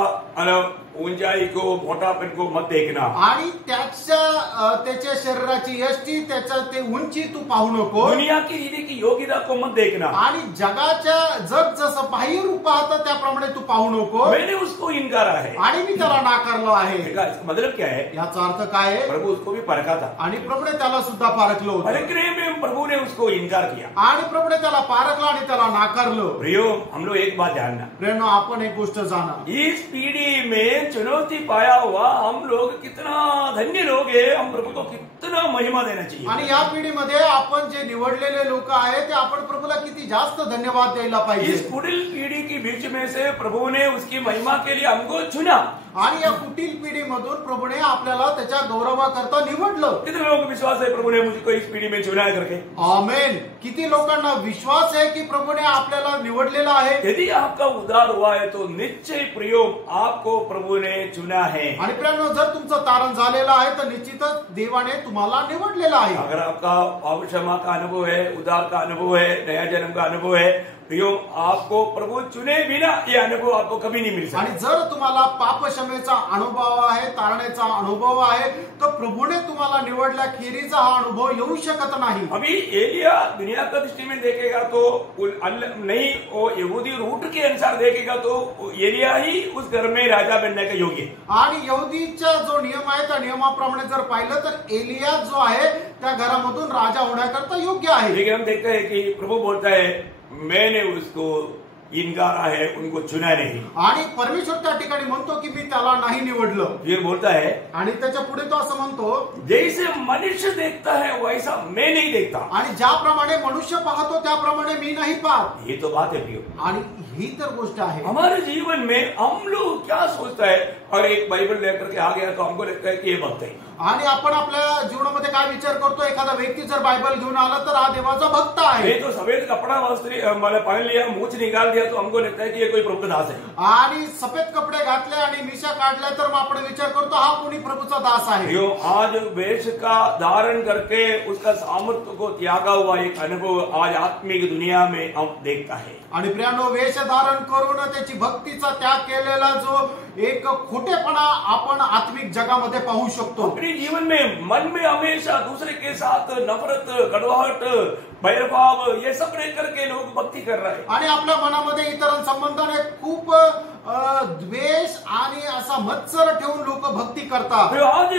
ऊंचाई को मोटापन को मत देखना, आणि त्याच्या शरीराची यष्टी त्याच्या ते उंची तू पाहू नको, दुनिया की रीति की योग्यता को मत देखना, आणि जग जसं बाह्य रूप पाहतं त्याप्रमाणे तू पाहू नको। मैंने उसको इनकारा है, आणि मी त्याला नाकारलं आहे। इसका मतलब क्या है, याचा अर्थ काय आहे, प्रभु उसको भी परखा था, आणि प्रभूने त्याला सुद्धा पारखलं होतं, परखने में प्रभु ने उसको इनकार किया, आणि प्रभूने त्याला पारखलं आणि त्याला नाकारलं। प्रियो, हम लोग एक बात जानना, प्रेरणा आपण एक गोष्ट जाणा, इस पीढ़ी में चुनौती पाया हुआ हम लोग कितना धन्य लोग हैं, हम प्रभु को कितना महिमा देना चाहिए। आणि या पिढीमध्ये आपण जे निवडलेले लोक आहेत ते आपण प्रभूला किती जास्त धन्यवाद द्यायला पाहिजे। इस कुटिल पीढ़ी के बीच में से प्रभु ने उसकी महिमा के लिए हमको चुना, आणि या कुटील पिढीमधून प्रभूने आपल्याला त्याच्या गौरवाकरता निवडलं। कितने लोगों को विश्वास है प्रभु ने मुझको इस पीढ़ी में चुना है करके? आमेन। किती लोकांना विश्वास आहे की प्रभूने आपल्याला निवडलेला आहे। यदि आपका उद्धार हुआ है तो निश्चय प्रियो आपको प्रभु ने चुना है। आणि प्रियांनो, जर तुमचं तारण झालेलं आहे तर निश्चितच देवाने तुम्हाला निवडलेलं आहे। अगर आपका पाप क्षमा का अनुभव है, उद्धार का अनुभव है, नया जन्म का अनुभव है, प्रियो आपको प्रभु चुने बिना ये अनुभव आपको कभी नहीं मिल सकता। आणि जर तुम्हाला पाप क्षमेचा अनुभव आहे, तारण्याचा अनुभव आहे, तर प्रभूने तुम्हाला निवडल्या खेरीचा हा अनुभव येऊ शकत नाही। अभी एलिया दुनिया का दृष्टि में देखेगा तो नहीं, वो यहूदी रूट के अनुसार देखेगा तो एलिया ही उस घर में राजा बनने का योग्य है। आणि यहूदीचा जो नियम आहे त्या नियमाप्रमाणे जर पाहिलं तर एलिया जो आहे त्या घरामधून राजा होण्याकरता योग्य आहे. लेकिन हम देखते हैं कि प्रभु बोलता है मैंने उसको इनकारा है, उनको चुना नहीं. आणि परमेश्वर त्या ठिकाणी म्हणतो की मी त्याला नाही निवडलं. फिर बोलता है आणि त्याच्या पुढे तो असं म्हणतो, जैसे मनुष्य देखता है वैसा मैं नहीं देखता. आणि ज्याप्रमाणे मनुष्य पाहतो त्याप्रमाणे मी नाही पाहत. ये तो बात है प्रियो. आणि ही तर गोष्ट आहे. हमारे जीवन में हम लोग क्या सोचता है, और एक बाइबल लेकर के आ गया तो हमको लगता है कि ये भक्त है. आणि आपण आपल्या जीवनामध्ये काय विचार करतो, एखादा व्यक्ती जर बायबल घेऊन आला तर हा देवाचा भक्त आहे. ये तो सफेद कपड़ा वस्त्र मैंने पहन लिया, मूछ निकाल दिया तो हमको लगता है कि ये कोई प्रभु का दास है. आणि सफेद कपडे घातले आणि मिशा काढल्या तर मग आपण विचार करतो हा कोणी प्रभूचा दास आहे. जो आज वेश का धारण करके उसका सामर्थ्य को त्यागा हुआ एक अनुभव आज आत्मिक दुनिया में हम देखता है. आणि प्रियानो, वेश धारण करून त्याची भक्तीचा त्याग केलेला जो एक खोटेपणा आपण आत्मिक जगामध्ये पाहू शकतो. अपने जीवन में मन में हमेशा दूसरे के साथ नफरत, कड़वाहट, बैरभाव ये सब रह करके लोग भक्ति कर रहे हैं. आणि आपल्या मनामध्ये इतरांसंबंधाने खूप द्वेष आणि असा मत्सर ठेवून लोक भक्ती करतात. तो आज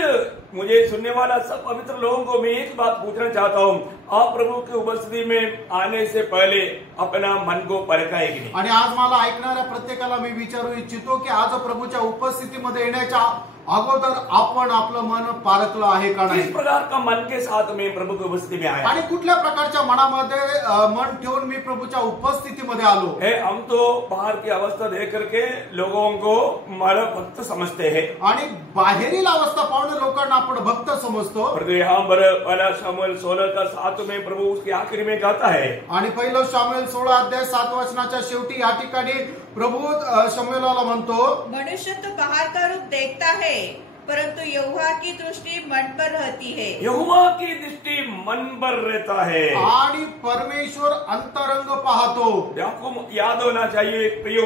मुझे सुनने वाला सब पवित्र लोगों को मैं एक बात पूछना चाहता हूँ, आप प्रभु की उपस्थिति में आने से पहले अपना मन को परखा है कि नहीं. आणि आज मला ऐकणाऱ्या प्रत्येकाला मी विचारू इच्छितो की आज प्रभूच्या उपस्थितीमध्ये येण्याच्या अगोदर आपण आपलं मन पारखलं आहे का नाही. किस प्रकार का मन के साथ में प्रभु की उपस्थिति में आया. आणि कुठल्या प्रकारच्या मनामध्ये मन ठेवून मी प्रभूच्या उपस्थितीमध्ये आलो. हम तो बाहर की अवस्था देख करके लोगों को हमारा भक्त समझते हैं. आणि बाहेरील अवस्था पाहून लोकांना आपण भक्त समजतो. परंतु यहाँ पर पहला शमूएल 16 का 7 में प्रभु उसके आखिरी में कहता है. आणि पहिलं शमूएल 16 अध्याय 7 वचनाच्या शेवटी या ठिकाणी प्रभू शमूएलाला म्हणतो, मनुष्य तो बाहर का रूप देखता है परंतु यहोवा की दृष्टि मन पर रहती है. यहोवा की दृष्टि मन पर रहता है. आणि परमेश्वर अंतरंग पाहतो. आपको याद होना चाहिए प्रियो,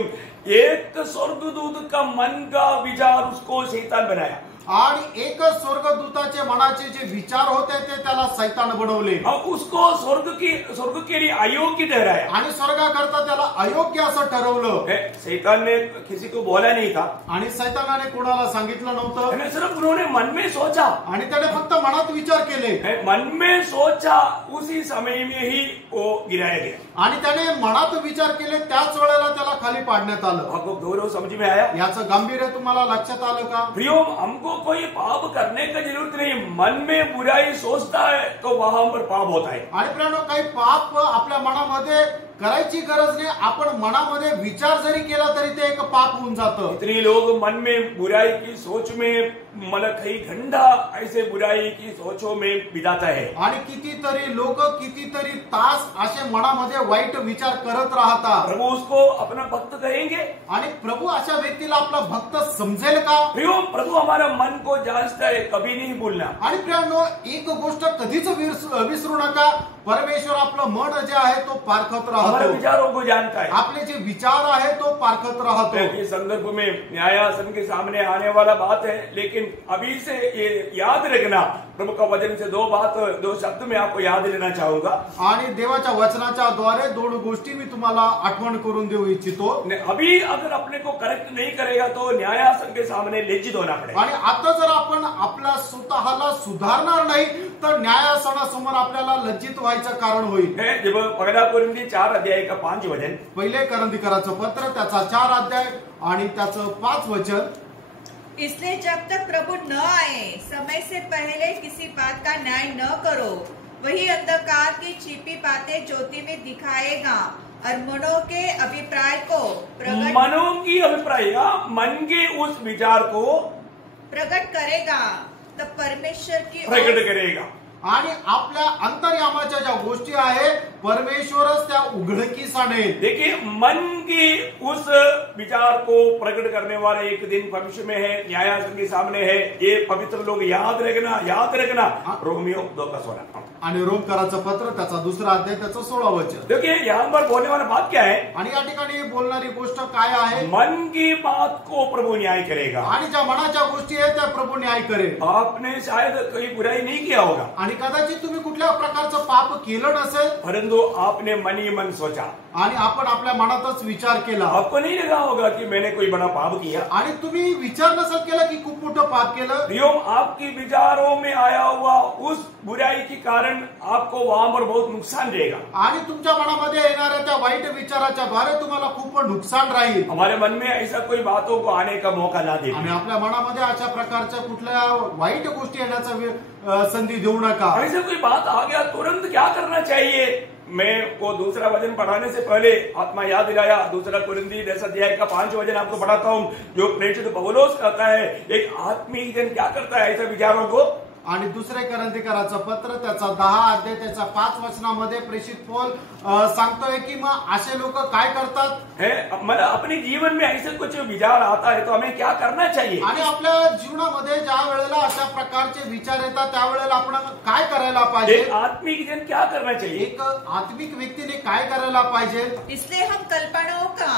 एक स्वर्गदूत का मन का विचार उसको शैतान बनाया. आणि एक स्वर्गदूताचे मनाचे जे विचार होते ते त्याला सैतान बनवले. और उसको स्वर्ग के लिए अयोग्य ठहराया. आणि स्वर्गाकरता त्याला अयोग्य असं ठरवलं. शैतान ने किसी को बोला नहीं था. आणि सैतानाने कोणाला सांगितलं नव्हतं. सिर्फ उन्होंने मन में सोचा. आणि त्याने फक्त मनात विचार केले. मन में सोचा उसी समय में ही वो गिराया गया. आणि त्याने मनात विचार केले त्याच वेळेला त्याला खाली पाडण्यात आलं. आपको गौरव समझ में आया. याचं गांभीर्य तुम्हाला लक्षात आलं का. प्रियो, हमको कोई पाप करने का जरूरत नहीं. मन में बुराई सोचता है तो वहां पर पाप होता है. आणि प्रियानो, काही पाप आपल्या मनामध्ये करायची गरज नाही. आपण मनामध्ये विचार जरी केला तरी ते एक पाप होऊन जातं. इतने लोग मन में बुराई की सोच में मतलब कई घंटा ऐसे बुराई की सोचों में बिताता है. आणि कितीतरी लोक कितीतरी तास असे मनामध्ये वाईट विचार करत राहतात. प्रभु उसको अपना भक्त कहेंगे. आणि प्रभू अशा व्यक्तीला आपला भक्त समजेल का. प्रियो, प्रभु हमारा मन को जांचता है, कभी नहीं भूलना. आणि प्रियानो, एक गोष्ट कधीच विसरू नका, परमेश्वर आपलं मन जे आहे तो पारखत राहतो. हमारे विचारों को जानता है. आपले जे विचार आहे तो पारखत राहतो. इस संदर्भ में न्यायासन के सामने आने वाला बात है, लेकिन अभी से ये याद रखना. प्रभु का वचन से दो शब्द में आपको याद लेना चाहूंगा. आणि देवाच्या वचनाच्या द्वारे दोन गोष्टी मी तुम्हाला आठवण करून देऊ इच्छितो. अभी अगर अपने को करेक्ट नहीं करेगा तो न्यायासन के सामने लज्जित होना पड़ेगा. आणि आता जर आपण आपल्या स्वतःला सुधारणार नाही तर न्यायासनासमोर आपल्याला लज्जित व्हायचं कारण होईल. जब पहला कोरिन्थी 4 अध्याय का 5 वचन. पहिले करंथीकराचं पत्र त्याचा 4 अध्याय आणि त्याचं 5 वचन. इसलिए जब तक प्रभु न आए समय से पहले किसी बात का न्याय न करो. वही अंधकार की छिपी बातें ज्योति में दिखाएगा और मनों के अभिप्राय को मनों की अभिप्राय मन के उस विचार को प्रकट करेगा. तब परमेश्वर की प्रकट करेगा. आणि आपल्या अंतर्यामाच्या ज्या गोष्टी आहे परमेश्वरच त्या उघडकीस आणेल. देखिए, मन की उस विचार को प्रकट करने वाले एक दिन भविष्य में है, न्यायासन के सामने है. ये पवित्र लोग याद रखना. रोमियो 2:16. आणि रोमकराचं पत्र त्याचा 2रा अध्याय त्याचं 16 वचन. देखिए, यहाँ पर बोलने वाला बात क्या है. आणि या ठिकाणी बोलणारी गोष्ट काय आहे. मन की बात को प्रभु न्याय करेगा. आणि ज्या मनाच्या गोष्टी आहेत त्या प्रभू न्याय करेल. आपने शायद कोई बुराई नहीं किया होगा, आणि कदाचित तुम्ही कुठल्या प्रकारचं पाप केलं नसेल, परंतु परंतु आपने मन ही मन सोचा, आणि आपण आपल्या मनातच विचार केला, आपको नहीं लगा होगा कि मैंने कोई बड़ा पाप किया। आणि तुम्ही विचार नसेल केला की खूप मोठं पाप केलं। प्रियो, आपकी विचारों में आया हुआ उस बुराई के कारण आपको वहां पर बहुत नुकसान देगा। आणि तुमच्या मनामध्ये येणाऱ्या त्या वाईट विचाराच्या द्वारे तुम्हाला खूप नुकसान राहील। हमारे मन में ऐसा कोई बातों को आने का मौका ना दे। आणि आपल्या मनामध्ये अशा प्रकारच्या कुठल्या वाईट गोष्टी येण्याचा संधी देऊ नका। ऐसा कोई बात आ गया तुरंत क्या करना चाहिए? मैं वो दूसरा वचन पढ़ाने से पहले आत्मा याद दिलाया, दूसरा कुरिन्थी 10 अध्याय का 5 वचन आपको पढ़ाता हूँ, जो प्रेषित पौलुस कहता है एक आत्मिक जन क्या करता है ऐसे विचारों को। आणि दुसरे करंथीकराचं पत्र त्याचा 10 अध्याय त्याच्या 5 वचनामध्ये प्रेषित पौल सांगतोय की मग असे लोक काय करतात है, मतलब अपने जीवन में ऐसे कुछ विचार आता है तो हमें क्या करना चाहिए? आणि आपल्या जीवनामध्ये ज्या वेळेला अशा प्रकारचे विचार येतात त्यावेळेला आपण काय करायला पाहिजे? एक आत्मिक जन क्या करना चाहिए? एक आत्मिक व्यक्तीने काय करायला पाहिजे? इसलिए हम कल्पनाओं का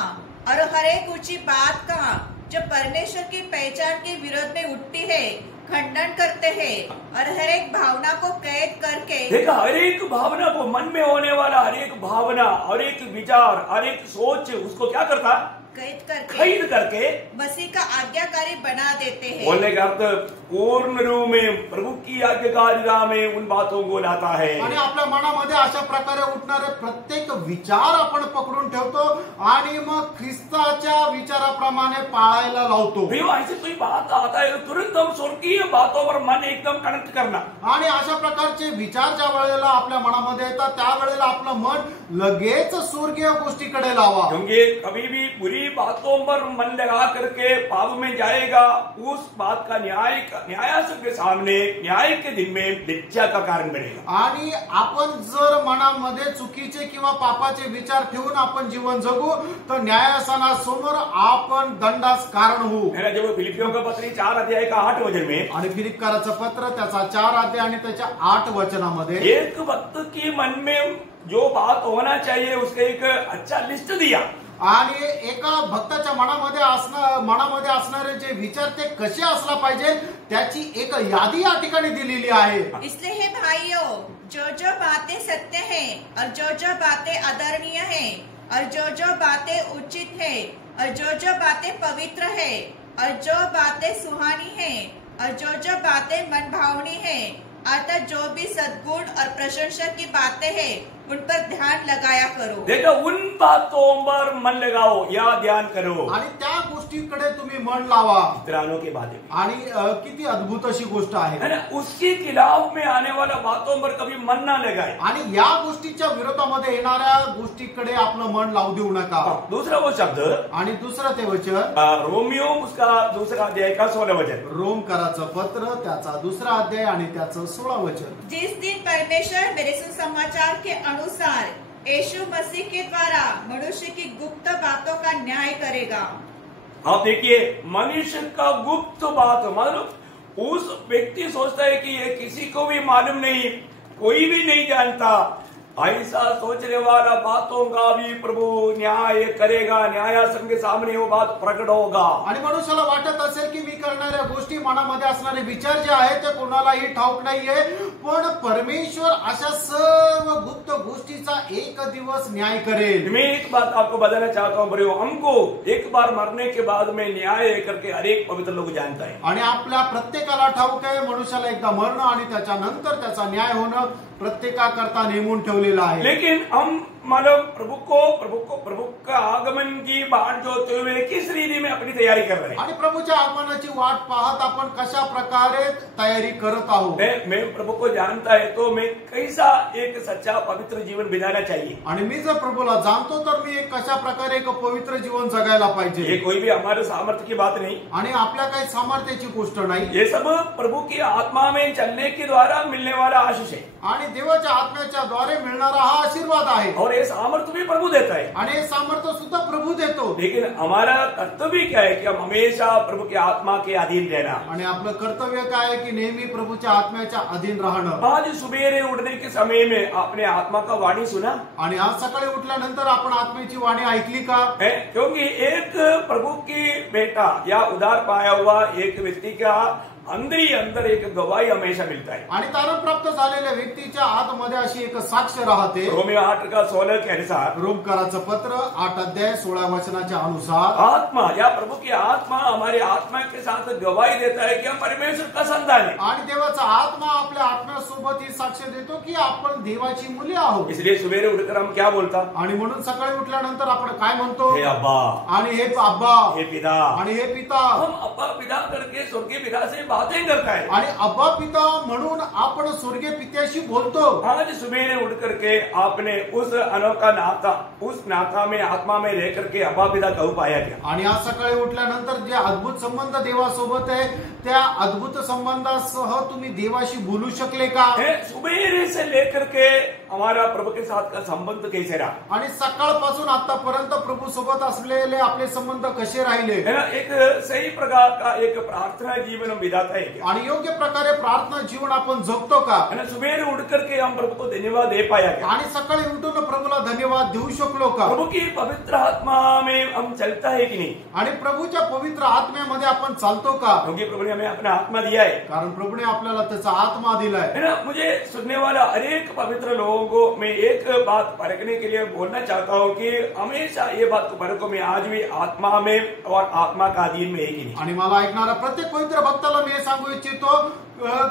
और हर एक ऊंची बात का जो परमेश्वर की पहचान के विरोध में उठती है खंडन करते हैं और हर एक भावना को कैद करके, देखा, हर एक भावना को, मन में होने वाला हर एक भावना, हर एक विचार, हर एक सोच, उसको क्या करता? कैद करके मसीह का आज्ञाकारी बना देते हैं। बोलने का अर्थ पूर्ण रूप में प्रभु की आज्ञाकारिता में उन बातों को लाता है। आणि आपल्या मनामध्ये अशा प्रकारे उठणारे प्रत्येक विचार आपण पकडून ठेवतो आणि मग ख्रिस्ताच्या विचाराप्रमाणे पाळायला लावतो। ऐसी कोई बात आता है तुरंत हम स्वर्गीय बातों पर मन एकदम कनेक्ट करना। आणि अशा प्रकारचे विचार ज्या वेळेला आपल्या मनामध्ये येतात त्यावेळेला आपलं मन लगेच स्वर्गीय गोष्टीकडे लावा। क्योंकि कभी भी बुरी बातों पर मन लगा करके पाप में जाएगा, उस बात का न्यायासन के सामने न्याय के दिन में लज्जा का कारण बनेगा। आणि आपण जर मनामध्ये चुकीचे किंवा पापाचे विचार ठेवून आपण जीवन जगू तर न्यायासनासमोर आपण दंडास कारण होऊ। जब फिलिपियों का पत्र 4 अध्याय का 8 वचन में, आणि फिलिप्पियराचं पत्र त्याचा 4 अध्याय आणि त्याच्या 8 वचनामध्ये एक भक्त की मन में जो बात होना चाहिए उसका एक अच्छा लिस्ट दिया। आणि एका भक्ताच्या मनामध्ये असणारे जे विचार ते कसे असला पाहिजे त्याची एक यादी या ठिकाणी दिलेली आहे। इसलिए हे भाइयों, जो बातें सत्य हैं और जो बातें आदरणीय हैं और जो बातें उचित है और जो बातें पवित्र है और जो बातें सुहानी है और जो बातें मनभावनी है, अर्थात जो भी सद्गुण और प्रशंसा की बातें हैं उन पर ध्यान लगाया करो। देखो, उन बातों पर मन लगाओ या ध्यान करो आणि त्या गोष्टीकडे तुम्ही मन लावा। इतरानों की बातें, आणि किती अद्भुत अशी गोष्ट आहे है ना, उसके खिलाफ में आने वाला बातों पर कभी मन ना लगाए। आणि या गोष्टीच्या विरोधामध्ये येणाऱ्या गोष्टीकडे आपलं मन लावू देऊ नका। दूसरा वो शब्द, आणि दुसरं ते वचन रोमियो उसका दूसरा अध्याय का 16 वचन, रोमकराचं पत्र त्याचा 2 अध्याय आणि त्याचं 16 वचन। जिस दिन परमेश्वर मेरे सुसमाचार के अनुसार यीशु मसीह के द्वारा मनुष्य की गुप्त बातों का न्याय करेगा। आप देखिए, मनुष्य का गुप्त बात, मतलब उस व्यक्ति सोचता है कि ये किसी को भी मालूम नहीं, कोई भी नहीं जानता, ऐसा सोचने वाला बातों का भी प्रभु न्याय करेगा, न्यायासन के सामने वो बात प्रकट होगा। आणि मनुष्याला वाटत असेल की मी करणाऱ्या गोष्टी, मनामध्ये असणारे विचार जे आहेत ते कोणालाही ठाऊक नाहीये, पण परमेश्वर अशा सर्व गुप्त गोष्टीचा एक दिवस न्याय करेल। मैं एक बात आपको बताना चाहता हूँ प्रियो, हमको एक बार मरने के बाद में न्याय करके हर एक पवित्र लोग जानता है। आणि आपल्या प्रत्येकाला ठाऊक आहे मनुष्याला एकदा मरणं आणि त्याच्यानंतर त्याचा न्याय होणं प्रत्येकाकरता नेमून ठेवलेला आहे। लेकिन हम मतलब प्रभु का आगमन की बाट जोते हुए किस रीति में अपनी तैयारी कर रहे हैं, आणि प्रभूच्या आगमनाची वाट पाहत आपण कशा प्रकारे तयारी करत आहोत। मैं प्रभु को जानता है तो मैं कैसा एक सच्चा पवित्र जीवन बिताना चाहिए। आणि मी जर प्रभूला जाणतो तर मी कशा प्रकारे एक पवित्र जीवन जगायला पाहिजे। ये कोई भी हमारे सामर्थ्य की बात नहीं, आणि आपल्या काही सामर्थ्याची गोष्ट नाही, ये सब प्रभु की आत्मा में चलने के द्वारा मिलने वाला आशीष है आणि देवाच्या आत्म्याच्या द्वारे मिळणारा हा आशीर्वाद आहे। और ये सामर्थ्य भी प्रभु देता है, आणि हे सामर्थ्य सुद्धा प्रभू देतो। लेकिन हमारा कर्तव्य क्या है कि हम हमेशा प्रभु की आत्मा के अधीन रहना। आणि आपलं कर्तव्य काय आहे की नेहमी प्रभूच्या आत्म्याच्या अधीन राहणं। आज सुबेरे उठने के समय में आपने आत्मा का वाणी सुना, आणि आज सकाळी उठल्यानंतर आपण आत्म्याची वाणी ऐकली का? क्योंकि एक प्रभु की बेटा या उधार पाया हुआ एक व्यक्ति का अंदर ही अंदर एक गवाही हमेशा मिलता है। आणि तारण प्राप्त झालेल्या व्यक्तीच्या आतमध्ये अशी एक साक्ष राहते। रोमियो 8:16 के अनुसार, रोमकराचं पत्र 8:16 अनुसार, आत्मा या प्रभु की आत्मा हमारी आत्मा के साथ गवाही देता है कि हम परमेश्वर का संतान है। आणि देवाचा आत्मा आपल्या आत्म्यासोबत ही साक्ष देतो की आपण देवाची मुले आहोत। इसलिए सवेरे उठकर हम क्या बोलता? आणि म्हणून सकाळी उठल्यानंतर आपण काय म्हणतो? हे अब्बा, आणि हे अब्बा, हे पिता, आणि हे पिता। हम अब्बा पिता करके स्वर्गीय पिता से बातें करता है। आणि अब्बा पिता म्हणून आपण स्वर्गीय पित्याशी बोलतो। आज सुबह उठ करके आपने उस अनोखा नाता, उस नाता में आत्मा में रह करके अब्बा पिता कहू पाया क्या? आणि आज सकाळी उठल्यानंतर जे अद्भुत संबंध देवासोबत आहे त्या अद्भुत संबंधासह तुम्ही देवाशी बोलू शकले का? सुबह से लेकर के हमारा प्रभु के साथ का संबंध कैसे रहा? आणि सकाळपासून आतापर्यंत प्रभू सोबत असलेले आपले संबंध कसे राहिले? एक सही प्रकार का एक प्रार्थना जीवन बिताता है क्या? आणि योग्य प्रकारे प्रार्थना जीवन आपण जगतो का? सुबह उठ करके हम प्रभु को धन्यवाद दे पाया क्या? आणि सकाळी उठून प्रभूला धन्यवाद देऊ शकलो का? प्रभु की पवित्र आत्मा में हम चलता है कि नहीं? आणि प्रभूच्या पवित्र आत्म्यामध्ये आपण चालतो का? क्योंकि प्रभु ने हमें अपना आत्मा दिया है। कारण प्रभूने आपल्याला त्याचा आत्मा दिलाय। है ना? मुझे सुनने वाला अनेक पवित्र लोगों को मैं एक बात परखने के लिए बोलना चाहता हूँ कि हमेशा ये बात को परखो, मैं आज भी आत्मा में और आत्मा का अधीन में है कि नहीं। आणि मला ऐकणारा प्रत्येक पवित्र भक्ताला मी हे सांगू इच्छितो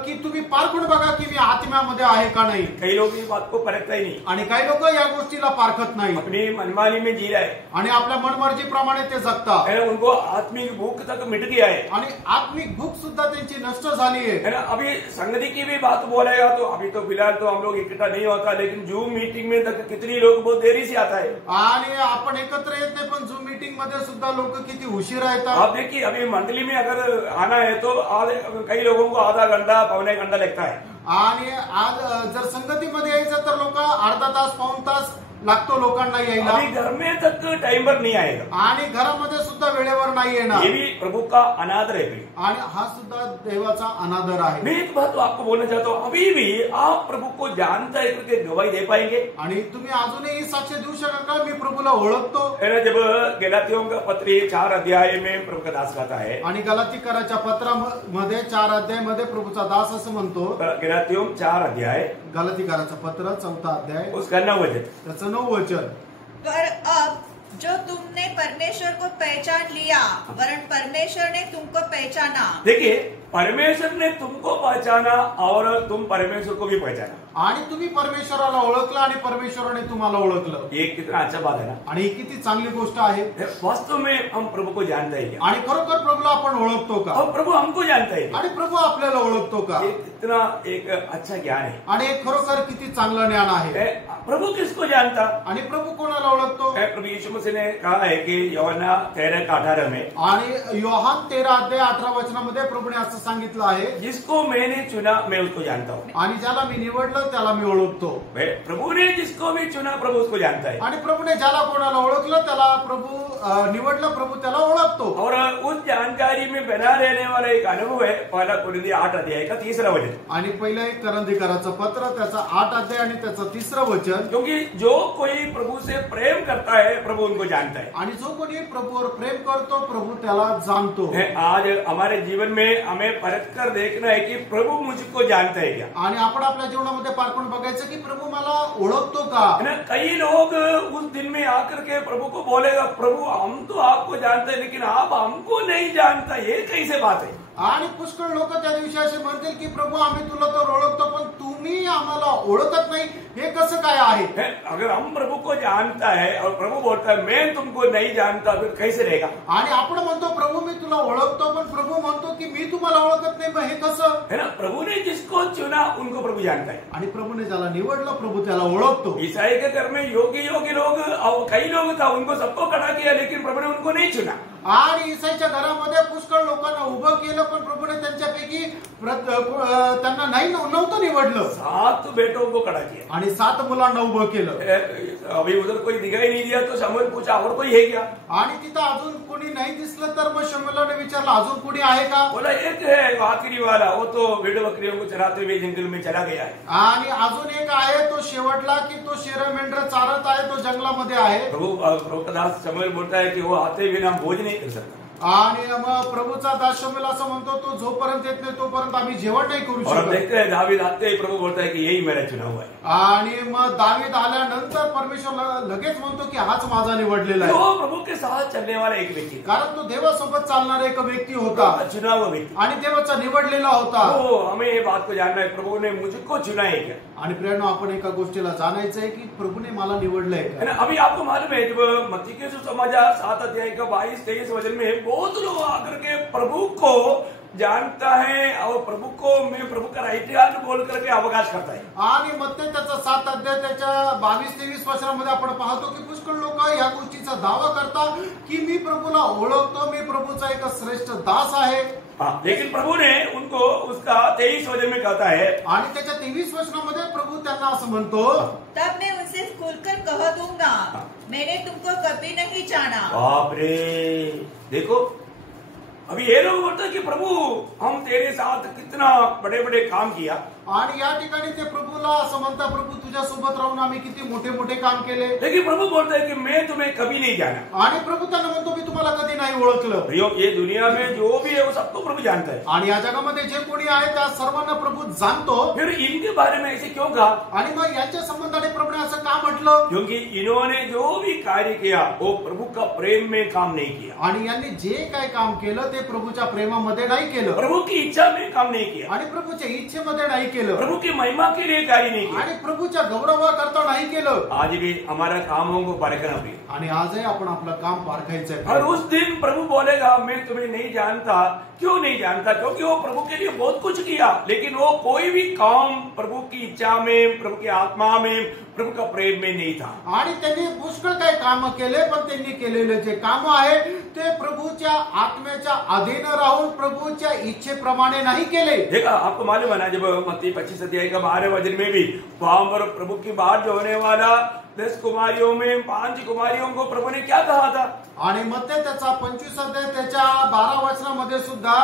की तुम्ही पारखून बघा की मी आत्म्यामध्ये आहे का नाही। कई लोग इस बात को परखता ही नहीं, आणि काही लोक या गोष्टीला पारखत नाही, अपनी मनमानी में जी रहे हैं आणि आपल्या मनमर्जीप्रमाणे ते जगतात। है ना? उनको आत्मिक भूख तक मिट गया है आणि आत्मिक भूख सुद्धा त्यांची नष्ट झाली है आहे। ना? अभी संगति की भी बात बोलेगा तो अभी तो फिलहाल तो हम लोग इकट्ठा नहीं होता, लेकिन जूम मीटिंग में तक कितनी लोग बहुत देरी से आता है। आणि आपण एकत्र येत नाही, पण झूम मीटिंग मध्ये सुद्धा लोक किती उशिरा येतात। आप देखिए अभी मंडली में अगर आना है तो कई लोगों को आधा घंटा पौने घंटा लगता है। आणि आज जर संगतीमध्ये यायचं तर लोक अर्धा तास पाऊण तास लागतो लोकांना यायला। अभी घर में तक टाइम पर नहीं आएगा, आणि घरामध्ये सुद्धा वेळेवर नाही येणार। ये भी प्रभु का अनादर है। आणि हा सुद्धा देवाचा अनादर आहे। मैं एक बात तो आपको बोलना चाहता हूँ, अभी भी आप प्रभु को जानता है करके गवाही दे पाएंगे? आणि तुम्ही अजूनही साक्ष देऊ शकाल का मी प्रभूला ओळखतो? है ना? जब गलातियों का पत्र 4 अध्याय में प्रभु का दास कहता है, आणि गलातीकराच्या पत्रामध्ये 4 अध्यायामध्ये प्रभूचा दास असं म्हणतो, गलातियों 4 अध्याय गलातीकराचं पत्र 4 अध्याय उसका 9 वचन, त्याचं 9 वचन। पर अब जो तुमने परमेश्वर को पहचान लिया, वरन परमेश्वर ने तुमको पहचाना। देखिए परमेश्वर ने तुमको पहचाना और तुम परमेश्वर को भी पहचाना। आणि तुम्ही परमेश्वराला ओळखलं आणि परमेश्वराने तुम्हाला ओळखलं। ये कितना अच्छा बात है ना? आणि ही किती चांगली गोष्ट आहे। वास्तव में हम प्रभु को जानते हैं क्या? आणि खरोखर प्रभूला आपण ओळखतो का? और प्रभु हमको जानता है क्या? आणि प्रभू आपल्याला ओळखतो का? ये कितना एक अच्छा ज्ञान है। आणि हे खरोखर किती चांगलं ज्ञान आहे। प्रभु किसको जानता? आणि प्रभू कोणाला ओळखतो? प्रभु यीशु मसीह ने कहा है कि यूहन्ना 13:18 में, आणि योहान 13 अध्याय 18 वचनामध्ये प्रभूने असं सांगितलं आहे, जिसको मैंने चुना मैं उसको जानता हूँ। आणि ज्याला मी निवडलं त्याला मी ओळखतो। प्रभु ने जिसको भी चुना प्रभु उसको जानता है। आणि प्रभूने ज्याला कोणाला ओळखलं त्याला प्रभू निवडलं, प्रभू त्याला ओळखतो। और उस जानकारी में बना रहने वाला एक अनुभव है, पहला कुरिन्थियों 8 अध्याय का 3 वचन। आणि पहिलं एक करंदीकराचं पत्र त्याचा 8 अध्याय आणि त्याचं 3 वचन। क्योंकि जो कोई प्रभु से प्रेम करता है प्रभु उनको जानता है। आणि जो कोणी प्रभूवर प्रेम करतो प्रभू त्याला जाणतो। आज हमारे जीवन में हमें परख कर देखना है कि प्रभु मुझको जानता है क्या? आणि आपण आपल्या जीवनामध्ये पारखून बघायचं की प्रभू मला ओळखतो का? कई लोग उस दिन में आकर के प्रभु को बोलेगा, प्रभु हम तो आपको जानते हैं लेकिन आप हमको नहीं जानता, ये कैसे बात है? आणि पुष्कळ लोक त्या दिवशी असे म्हणतील की प्रभू आम्ही तुला तर ओळखतो पण तुम्ही आम्हाला ओळखत नाही, हे कसं काय आहे? अगर हम प्रभु को जानता है और प्रभु बोलता है मैं तुमको नहीं जानता, फिर कैसे रहेगा? आणि आपण म्हणतो प्रभू मी तुला ओळखतो, पण प्रभू म्हणतो की मी तुम्हाला ओळखत नाही, मग हे कसं? है ना? प्रभु ने जिसको चुना उनको प्रभु जानता है। आणि प्रभूने ज्याला निवडलं प्रभू त्याला ओळखतो। ईसाई के घर में योगी लोग और कई लोग था, उनको सबको खड़ा किया लेकिन प्रभु ने उनको नहीं चुना। आणि ईसाईच्या घरामध्ये पुष्कळ लोकांना उभं केलं पण प्रभूने त्यांच्यापैकी त्यांना नव्हतं निवडलं। 7 बेटों को खड़ा किया आणि 7 मुलांना उभं केलं। अभी उधर कोई दिखाई नहीं दिया तो शमूएल पूछा और कोई है क्या? आणि तिथं अजून कोणी नाही दिसलं तर मग शमूएलने विचारलं अजून कोणी आहे का? बोला एक है आखिरी वाला, वो तो भेड़ बकरियों को चराते हुए जंगल में चला गया है। आणि अजून एक आहे तो शेवटला की तो शेर मेंढर चारत आहे, तो जंगलामध्ये आहे। प्रभु का दास शमूएल बोलता है कि वो आते बिना भोज नहीं कर सकता। आणि मग प्रभूचा दास शमूएल असं म्हणतो, तो जोपर्यंत येत नाही तोपर्यंत आम्ही जेवण नाही करू और हम शकत. देखते हैं दावीद आते ही प्रभु बोलता है कि यही मेरा चुना हुआ है. आणि मग दावीद आल्यानंतर परमेश्वर लगेच म्हणतो की हाच माझा निवडलेला आहे. तो प्रभु के साथ चलने वाला एक व्यक्ति था, कारण तो देवासोबत चालणारा एक व्यक्ती होता चुना हुआ व्यक्ति. आणि देवाचा निवडलेला होता. तो हमें ये बात को जानना है, प्रभु ने मुझको चुना है क्या? आणि प्रियानो, आपण एका गोष्टीला जाणायचं आहे की प्रभूने मला निवडलंय है का. ना. अभी आपको मालूम है जब मत्ती के सुसमाचार 7 अध्याय का 22-23 वचन में बहुत लोग आकर के प्रभु को जानता है और प्रभु को मैं प्रभु का राइटियान बोल करके अवकाश करता है. आणि मग ते त्याचा 7 अध्याय त्याच्या 22-23 वचनामध्ये आपण पाहतो की पुष्कळ लोक या गोष्टीचा दावा करतात की मी प्रभूला ओळखतो, मी प्रभूचा एक श्रेष्ठ दास आहे. हाँ, लेकिन प्रभु ने उनको उसका 23 वचन में कहता है, आणि त्याच्या 23 वचनामध्ये प्रभु त्यांना असं म्हणतो, तब मैं उनसे खुलकर कह दूंगा, मैंने तुमको कभी नहीं जाना. बाप रे. देखो, अभी ये लोग बोलते हैं कि प्रभु हम तेरे साथ कितना बड़े बड़े काम किया. आणि या ठिकाणी ते प्रभूला असं म्हणतात, प्रभू तुझ्या सोबत राहून आम्ही किती मोठे मोठे काम केले. लेकिन प्रभु बोलता है कि मैं तुम्हें कभी नहीं जाना. आणि प्रभू त्यांना म्हणतो, मी तुम्हाला कधी नाही ओळखलं. प्रियो, ये दुनिया में जो भी है वो सबको प्रभु जानता है. आणि या जगामध्ये जे कोणी आहे त्या सर्वांना प्रभू जाणतो. फिर इनके बारे में ऐसे क्यों कहा? आणि मग यांच्या संबंधाने प्रभूने असं का म्हटलं? क्योंकि इन्होंने जो भी कार्य किया वो प्रभु का प्रेम में काम नहीं किया. आणि यांनी जे काय काम केलं ते प्रभूच्या प्रेमामध्ये नाही केलं. प्रभु की इच्छा में काम नहीं किया. आणि प्रभूच्या इच्छेमध्ये नाही केलं. प्रभु की महिमा के लिए कार्य नहीं किया. आणि प्रभूच्या गौरवाकरता नाही केलं. आज भी हमारा कामों को परखना भी. आणि आजही आपण आपलं काम पारखायचंय. और उस दिन प्रभु बोलेगा मैं तुम्हें नहीं जानता. क्यों नहीं जानता? क्योंकि वो प्रभु के लिए बहुत कुछ किया, लेकिन वो कोई भी काम प्रभु की इच्छा में, प्रभु की आत्मा में, प्रभु का प्रेम में नहीं था. आणि त्यांनी पुष्कळ काही काम केले, पण त्यांनी केलेले जे काम आहे ते प्रभूच्या आत्म्याच्या अधीन राहून प्रभूच्या इच्छेप्रमाणे नाही केले. देखा, आपको मालूम है ना, जब मत्ती 25 अध्याय का 12 वचन में भी वहां पर प्रभु की बात जो होने वाला 10 कुमारियों में 5 कुमारियों को प्रभु ने क्या कहा था? आणि मग ते त्याचा 25 अध्याय त्याच्या 12 वचनामध्ये सुद्धा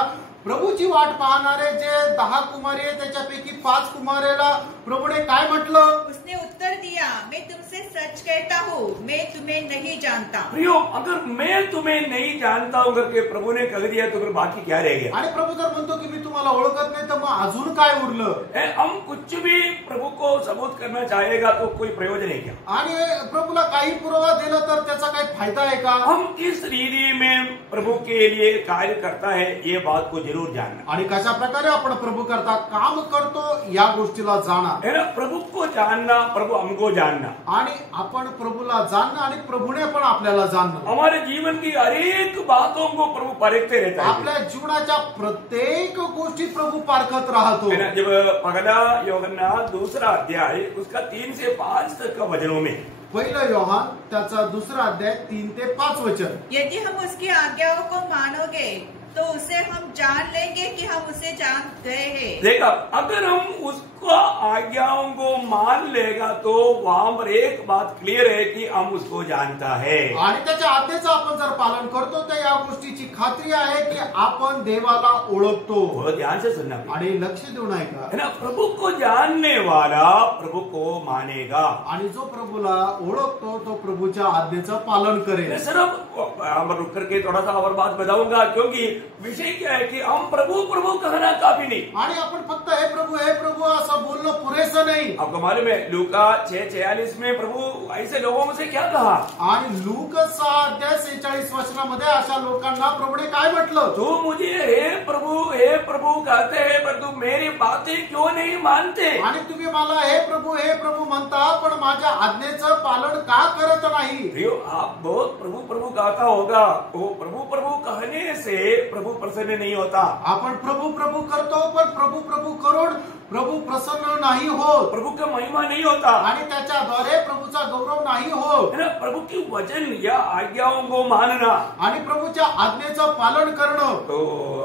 प्रभूची वाट पाहणारे जे 10 कुमारी आहे त्याच्यापैकी 5 कुमारेला प्रभूने काय म्हटलं? उसने उत्तर दिया, मैं तुमसे सच कहता हूँ, मैं तुम्हें नहीं जानता. प्रियो, अगर मैं तुम्हें नहीं जानता हूं करके प्रभु ने कह दिया तो फिर बाकी क्या रह गया? आणि प्रभू जर म्हणतो की मी तुम्हाला ओळखत नाही तर मग अजून काय उरलं? हम कुछ भी प्रभु को सबूत करना चाहेगा तो कोई प्रयोजन है क्या? आणि प्रभूला काही पुरावा दिला तर त्याचा काही फायदा आहे का? हम किस रीति में प्रभु के लिए कार्य करता है ये बात को जरूर जानना. आणि कशा प्रकारे आपण प्रभू करता काम करतो या गोष्टीला जाणा. है ना. प्रभु को जानना, प्रभु हमको जानना. आणि आपण प्रभूला जाणणं आणि प्रभूने पण आपल्याला जाणणं. हमारे जीवन की हर एक बातों को प्रभु परखते रहता है. आपल्या जीवनाच्या प्रत्येक गोष्टी प्रभू पारखत राहतो. है ना. जब पहला यूहन्ना 2 अध्याय उसका 3 से 5 तक का वचनों में, पहिलं योहान त्याचा 2 अध्याय 3 ते 5 वचन, यदि हम उसकी आज्ञाओं को मानोगे तो उसे हम जान लेंगे कि हम उसे जान गए हैं. देखा, अगर हम उसका आज्ञाओं को मान लेगा तो वहां पर एक बात क्लियर है कि हम उसको जानता है. आणि त्याच्या आज्ञेचं आपण जर पालन करतो तर या गोष्टीची खात्री आहे की आपण देवाला ओळखतो. बहुत ध्यान से सुनना. आणि लक्ष देऊन ऐका. है ना. प्रभु को जानने वाला प्रभु को मानेगा. आणि जो प्रभूला ओळखतो तो प्रभूच्या आज्ञेचं पालन करेल. मैं सिर्फ हम रुक करके थोड़ा सा और बात बताऊंगा, क्योंकि विषय क्या है कि हम प्रभु प्रभु कहना काफी नहीं. आणि आपण फक्त हे प्रभू असं बोलणं पुरेसं नाही. आपको मालूम है लूका 6:46 में प्रभु ऐसे लोगों से क्या कहा? आणि लूक 6 अध्याय 46 वचनामध्ये अशा लोकांना प्रभूने काय म्हटलं? तू मुझे हे प्रभु कहते हैं, पर तू मेरी बातें क्यों नहीं मानते? आणि तुम्ही मला हे प्रभू म्हणता पण माझ्या आज्ञेचं पालन का करत नाही? प्रियो, आप बहुत प्रभु प्रभु कहता होगा, वो प्रभु प्रभु कहने से प्रभु प्रसन्न नहीं होता. आपण प्रभू करतो पण प्रभू करून प्रभू प्रसन्न नाही होत. प्रभु का महिमा नहीं होता. आणि त्याच्याद्वारे प्रभूचा गौरव नाही होत. है ना. प्रभु की वचन या आज्ञाओं को मानना आणि प्रभूच्या आज्ञेचं पालन करणं. तो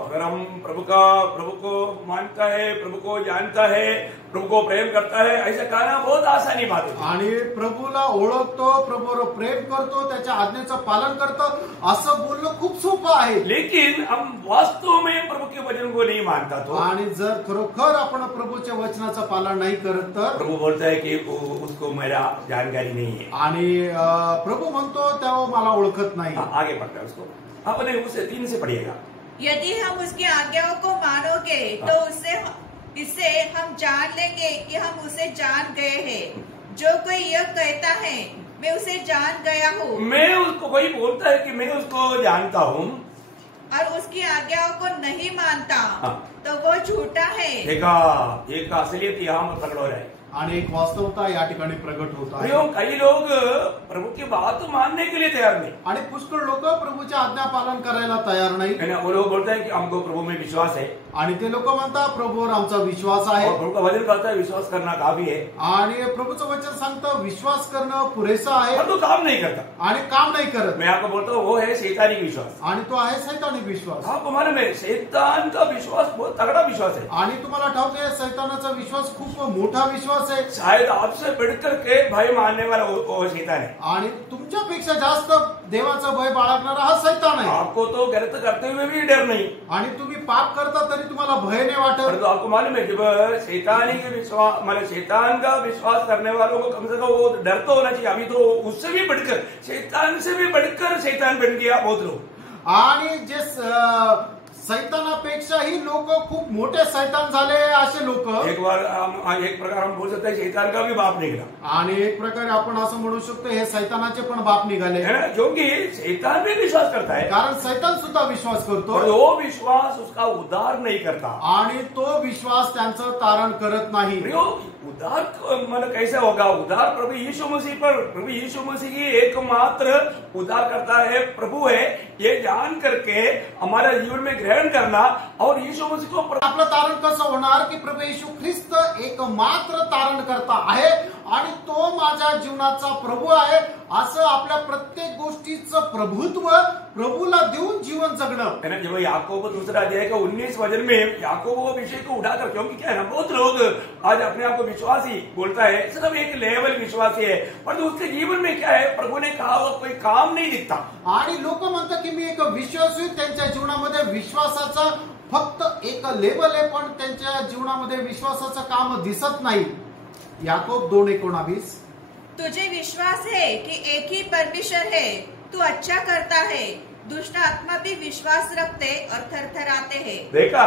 अगर हम प्रभु को मानता है, प्रभु को जानता है, प्रभु को प्रेम करता है, ऐसा कहना बहुत आसानी बात है। आणि प्रभूला ओळखतो, प्रभूवर प्रेम करतो, त्याच्या आज्ञेचं पालन करतो, असं बोलणं खूप सोपं आहे. लेकिन हम वास्तव में प्रभु के वचन को नहीं मानता तो आणि जर खरोखर आपण प्रभूच्या वचनाचं पालन नाही करत तर प्रभु बोलता है कि उसको मेरा जानकारी नहीं है। आणि प्रभू म्हणतो तेव्हा मला ओळखत नाही. आगे पढ़ता है उसको, आपने उसे 3 से पढ़िएगा। यदि हम उसकी आज्ञाओं को मानोगे तो इससे हम जान लेंगे कि हम उसे जान गए हैं। जो कोई यह कहता है मैं उसे जान गया हूँ, मैं उसको, कोई बोलता है कि मैं उसको जानता हूँ और उसकी आज्ञाओं को नहीं मानता, हाँ। तो वो झूठा है। एक असलियत यहाँ पर प्रकट हो रहा है। आणि एक वास्तवता या ठिकाणी प्रगट होत आहे. कई लोग प्रभु की बात मानने के लिए तैयार नहीं आणि पुष्कळ लोक प्रभूच्या आज्ञा पालन करायला तयार नाही. है ना। वो लोग बोलते हैं कि हमको प्रभु में विश्वास है, आणि ते लोक म्हणतात प्रभूवर आमचा विश्वास आहे. और प्रभु का वचन कहता है विश्वास करना काफी है, आणि प्रभूचं वचन सांगतं विश्वास करणं पुरेसं आहे. पर तो काम नहीं करता। आणि काम नाही करत. मैं आपको बोलता हूँ वो है शैतानिक विश्वास। आणि तो आहे सैतानिक विश्वास. आपको मालूम है शैतान का विश्वास बहुत तगड़ा विश्वास है। आणि तुम्हाला ठाऊक आहे सैतानाचा विश्वास खूप मोठा विश्वास आहे. शायद आपसे बढ़कर के भय मानने वाला वो शैतान है। आणि तुमच्यापेक्षा जास्त देवाचं भय बाळगणारा हा सैतान आहे. आपको तो गलत करते हुए भी डर नहीं, आणि तुम्ही पाप करता तरी तुम्हाला भय नाही वाटत. परंतु आपको मालूम है जब शैतानी के विश्वास, मतलब शैतान का विश्वास करने वालों को कम से कम वो डर तो होना चाहिए। अभी तो उससे भी बढ़कर, शैतान से भी बढ़कर शैतान बन गया बहुत लोग। आणि जे सैतानापेक्षाही लोक खूप मोठे सैतान झाले असे लोक. एक प्रकार हम बोल सकते हैं शैतान का भी बाप निकला। आणि एक प्रकारे आपण असं म्हणू शकतो हे सैतानाचे पण बाप निघाले. है ना, क्योंकि शैतान भी विश्वास करता है, कारण सैतान सुद्धा विश्वास करतो, और वो विश्वास उसका उद्धार नहीं करता। आणि तो विश्वास त्यांचं तारण करत नाही. उद्धार मतलब कैसे होगा? उद्धार प्रभु यीशु मसीह पर, प्रभु यीशु मसीह की एकमात्र उद्धार करता है प्रभु है, ये जान करके हमारा जीवन में ग्रहण करना, और यीशु मसीह को आपलं तारण कसं होणार की प्रभू येशू ख्रिस्त एकमात्र तारण करता आहे आणि तो माझ्या जीवनाचा प्रभू आहे असं आपल्या प्रत्येक गोष्टीचं प्रभुत्व प्रभूला देऊन जीवन जगणं. जब याकूब 2 अध्याय का 19 वचन में याकूब वो विषय को उठाकर, क्योंकि क्या है ना, बहुत लोग आज अपने आप को विश्वासी बोलता है, सिर्फ एक लेवल विश्वासी है, पर उसके जीवन में क्या है, प्रभु ने कहा वो कोई काम नहीं दिखता. आणि लोक म्हणतात की मी एक विश्वासी, त्यांच्या जीवनामध्ये विश्वासाचा फक्त एक लेवल आहे, पण त्यांच्या जीवनामध्ये विश्वासाचं काम दिसत नाही. याकूब 2:19 तुझे विश्वास है कि एक ही परमेश्वर है, तू अच्छा करता है, दुष्ट आत्मा भी विश्वास रखते और थरथराते हैं. देखा,